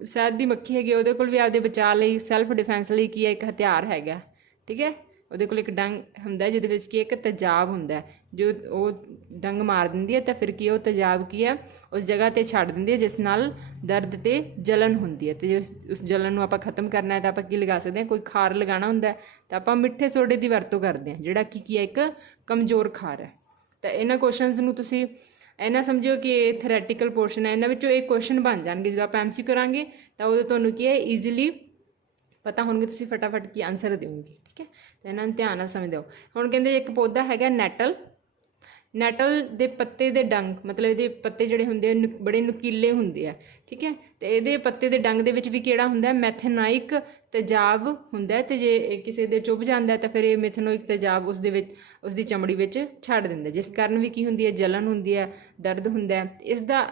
ਸ਼ਹਿਦ ਦੀ ਮੱਖੀ ਹੈਗੀ ਉਹਦੇ ਕੋਲ ਵੀ ਆਪਦੇ ਬਚਾਅ ਲਈ, ਸੈਲਫ ਡਿਫੈਂਸ ਲਈ ਕੀ ਹੈ, ਇੱਕ ਹਥਿਆਰ ਹੈਗਾ। ਠੀਕ ਹੈ, ਉਹਦੇ ਕੋਲ ਇੱਕ ਡੰਗ ਹੁੰਦਾ ਜਿਹਦੇ ਵਿੱਚ ਕੀ ਇੱਕ ਤੇਜ਼ਾਬ ਹੁੰਦਾ, ਜੋ ਉਹ ਡੰਗ ਮਾਰ ਦਿੰਦੀ ਹੈ ਤਾਂ ਫਿਰ ਕੀ ਉਹ ਤੇਜ਼ਾਬ ਕੀ ਹੈ ਉਸ ਜਗ੍ਹਾ 'ਤੇ ਛੱਡ ਦਿੰਦੀ ਹੈ, ਜਿਸ ਨਾਲ ਦਰਦ ਅਤੇ ਜਲਨ ਹੁੰਦੀ ਹੈ। ਅਤੇ ਜੇ ਉਸ ਜਲਨ ਨੂੰ ਆਪਾਂ ਖ਼ਤਮ ਕਰਨਾ ਹੈ ਤਾਂ ਆਪਾਂ ਕੀ ਲਗਾ ਸਕਦੇ ਹਾਂ, ਕੋਈ ਖਾਰ ਲਗਾਉਣਾ ਹੁੰਦਾ ਤਾਂ ਆਪਾਂ ਮਿੱਠੇ ਸੋਡੇ ਦੀ ਵਰਤੋਂ ਕਰਦੇ ਹਾਂ, ਜਿਹੜਾ ਕੀ ਹੈ ਇੱਕ ਕਮਜ਼ੋਰ ਖਾਰ ਹੈ। ਤਾਂ ਇਹਨਾਂ ਕੁਐਸਚਨਸ ਨੂੰ ਤੁਸੀਂ ਇਹਨਾਂ ਸਮਝੋ ਕਿ ਇਹ ਥਿਓਰੈਟੀਕਲ ਪੋਰਸ਼ਨ ਹੈ, ਇਹਨਾਂ ਵਿੱਚੋਂ ਇਹ ਕੁਐਸਚਨ ਬਣ ਜਾਣਗੇ। ਜਦੋਂ ਆਪਾਂ MCQ ਕਰਾਂਗੇ ਤਾਂ ਉਦੋਂ ਤੁਹਾਨੂੰ ਕੀ ਹੈ ਈਜ਼ੀਲੀ ਪਤਾ ਹੋਣਗੇ, ਤੁਸੀਂ ਫਟਾਫਟ ਕੀ ਆਨਸਰ ਦਿਓਗੇ। ਠੀਕ ਹੈ, ਤਾਂ ਇਹਨਾਂ ਨੂੰ ਧਿਆਨ ਨਾਲ ਸਮਝਦੇ ਹੋ। ਹੁਣ ਕਹਿੰਦੇ ਇੱਕ ਪੌਦਾ ਹੈਗਾ ਨੈਟਲ ਦੇ ਪੱਤੇ ਦੇ ਡੰਗ, ਮਤਲਬ ਇਹਦੇ ਪੱਤੇ ਜਿਹੜੇ ਹੁੰਦੇ ਆ ਬੜੇ ਨੁਕੀਲੇ ਹੁੰਦੇ ਆ। ਠੀਕ ਹੈ, ਅਤੇ ਇਹਦੇ ਪੱਤੇ ਦੇ ਡੰਗ ਦੇ ਵਿੱਚ ਵੀ ਕਿਹੜਾ ਹੁੰਦਾ, ਮੈਥੇਨਾਇਕ ਤੇਜ਼ਾਬ ਹੁੰਦਾ। ਅਤੇ ਜੇ ਕਿਸੇ ਦੇ ਚੁੱਭ ਜਾਂਦਾ ਤਾਂ ਫਿਰ ਇਹ ਮੈਥੇਨੋਇਕ ਤੇਜ਼ਾਬ ਉਸ ਦੀ ਚਮੜੀ ਵਿੱਚ ਛੱਡ ਦਿੰਦਾ, ਜਿਸ ਕਾਰਨ ਵੀ ਕੀ ਹੁੰਦੀ ਹੈ, ਜਲਨ ਹੁੰਦੀ ਹੈ, ਦਰਦ ਹੁੰਦਾ ਹੈ। ਇਸ ਦਾ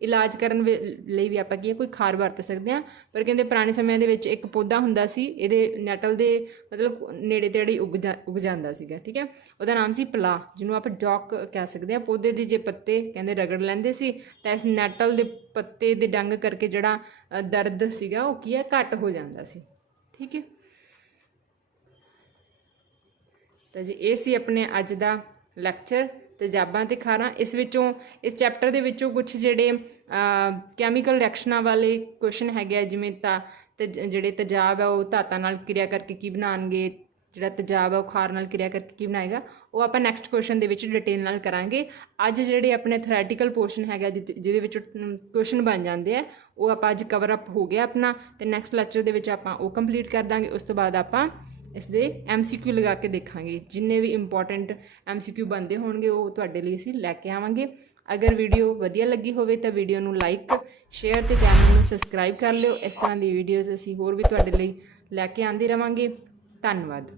ਇਲਾਜ ਕਰਨ ਲਈ ਵੀ ਆਪਾਂ ਕੀ ਹੈ ਕੋਈ ਖਾਰ ਵਰਤ ਸਕਦੇ ਹਾਂ। ਪਰ ਕਹਿੰਦੇ ਪੁਰਾਣੇ ਸਮਿਆਂ ਦੇ ਵਿੱਚ ਇੱਕ ਪੌਦਾ ਹੁੰਦਾ ਸੀ, ਇਹਦੇ ਨੈਟਲ ਦੇ ਮਤਲਬ ਨੇੜੇ ਤੇੜੇ ਉੱਗ ਜਾਂਦਾ ਸੀਗਾ। ਠੀਕ ਹੈ, ਉਹਦਾ ਨਾਮ ਸੀ ਪਲਾ, ਜਿਹਨੂੰ ਆਪਾਂ ਡੌਕ ਕਹਿ ਸਕਦੇ ਹਾਂ। ਪੌਦੇ ਦੇ ਜੇ ਪੱਤੇ ਕਹਿੰਦੇ ਰਗੜ ਲੈਂਦੇ ਸੀ ਤਾਂ ਇਸ ਨੈਟਲ ਦੇ ਪੱਤੇ ਦੇ ਡੰਗ ਕਰਕੇ ਜਿਹੜਾ ਦਰਦ ਸੀਗਾ ਉਹ ਕੀ ਹੈ ਘੱਟ ਹੋ ਜਾਂਦਾ ਸੀ। ਠੀਕ ਹੈ, ਤਾਂ ਜੀ ਇਹ ਸੀ ਆਪਣੇ ਅੱਜ ਦਾ ਲੈਕਚਰ ਤੇਜ਼ਾਬਾਂ ਅਤੇ ਖਾਰਾਂ। ਇਸ ਚੈਪਟਰ ਦੇ ਵਿੱਚੋਂ ਕੁਛ ਜਿਹੜੇ ਕੈਮੀਕਲ ਰਿਐਕਸ਼ਨਾਂ ਵਾਲੇ ਕੁਐਸਚਨ ਹੈਗੇ ਆ, ਜਿਵੇਂ ਜਿਹੜੇ ਤੇਜ਼ਾਬ ਹੈ ਉਹ ਧਾਤਾਂ ਨਾਲ ਕਿਰਿਆ ਕਰਕੇ ਕੀ ਬਣਾਉਣਗੇ, ਜਿਹੜਾ ਤੇਜ਼ਾਬ ਹੈ ਉਹ ਖਾਰ ਨਾਲ ਕਿਰਿਆ ਕਰਕੇ ਕੀ ਬਣਾਏਗਾ, ਉਹ ਆਪਾਂ ਨੈਕਸਟ ਕੁਐਸਚਨ ਦੇ ਵਿੱਚ ਡਿਟੇਲ ਨਾਲ ਕਰਾਂਗੇ। ਅੱਜ ਜਿਹੜੇ ਆਪਣੇ ਥਿਓਰੈਟੀਕਲ ਪੋਰਸ਼ਨ ਹੈਗਾ ਜਿਹਦੇ ਵਿੱਚ ਕੁਐਸਚਨ ਬਣ ਜਾਂਦੇ ਆ, ਉਹ ਆਪਾਂ ਅੱਜ ਕਵਰ ਅਪ ਹੋ ਗਿਆ ਆਪਣਾ, ਅਤੇ ਨੈਕਸਟ ਲੈਕਚਰ ਦੇ ਵਿੱਚ ਆਪਾਂ ਉਹ ਕੰਪਲੀਟ ਕਰ ਦਾਂਗੇ। ਉਸ ਤੋਂ ਬਾਅਦ ਆਪਾਂ ਇਸ ਦੇ MCQ ਲਗਾ ਕੇ ਦੇਖਾਂਗੇ, ਜਿੰਨੇ ਵੀ ਇੰਪੋਰਟੈਂਟ MCQ ਬਣਦੇ ਹੋਣਗੇ ਉਹ ਤੁਹਾਡੇ ਲਈ ਅਸੀਂ ਲੈ ਕੇ ਆਵਾਂਗੇ। ਅਗਰ ਵੀਡੀਓ ਵਧੀਆ ਲੱਗੀ ਹੋਵੇ ਤਾਂ ਵੀਡੀਓ ਨੂੰ ਲਾਈਕ, ਸ਼ੇਅਰ ਅਤੇ ਚੈਨਲ ਨੂੰ ਸਬਸਕ੍ਰਾਈਬ ਕਰ ਲਿਓ। ਇਸ ਤਰ੍ਹਾਂ ਦੀ ਵੀਡੀਓਜ਼ ਅਸੀਂ ਹੋਰ ਵੀ ਤੁਹਾਡੇ ਲਈ ਲੈ ਕੇ ਆਉਂਦੇ ਰਵਾਂਗੇ। ਧੰਨਵਾਦ।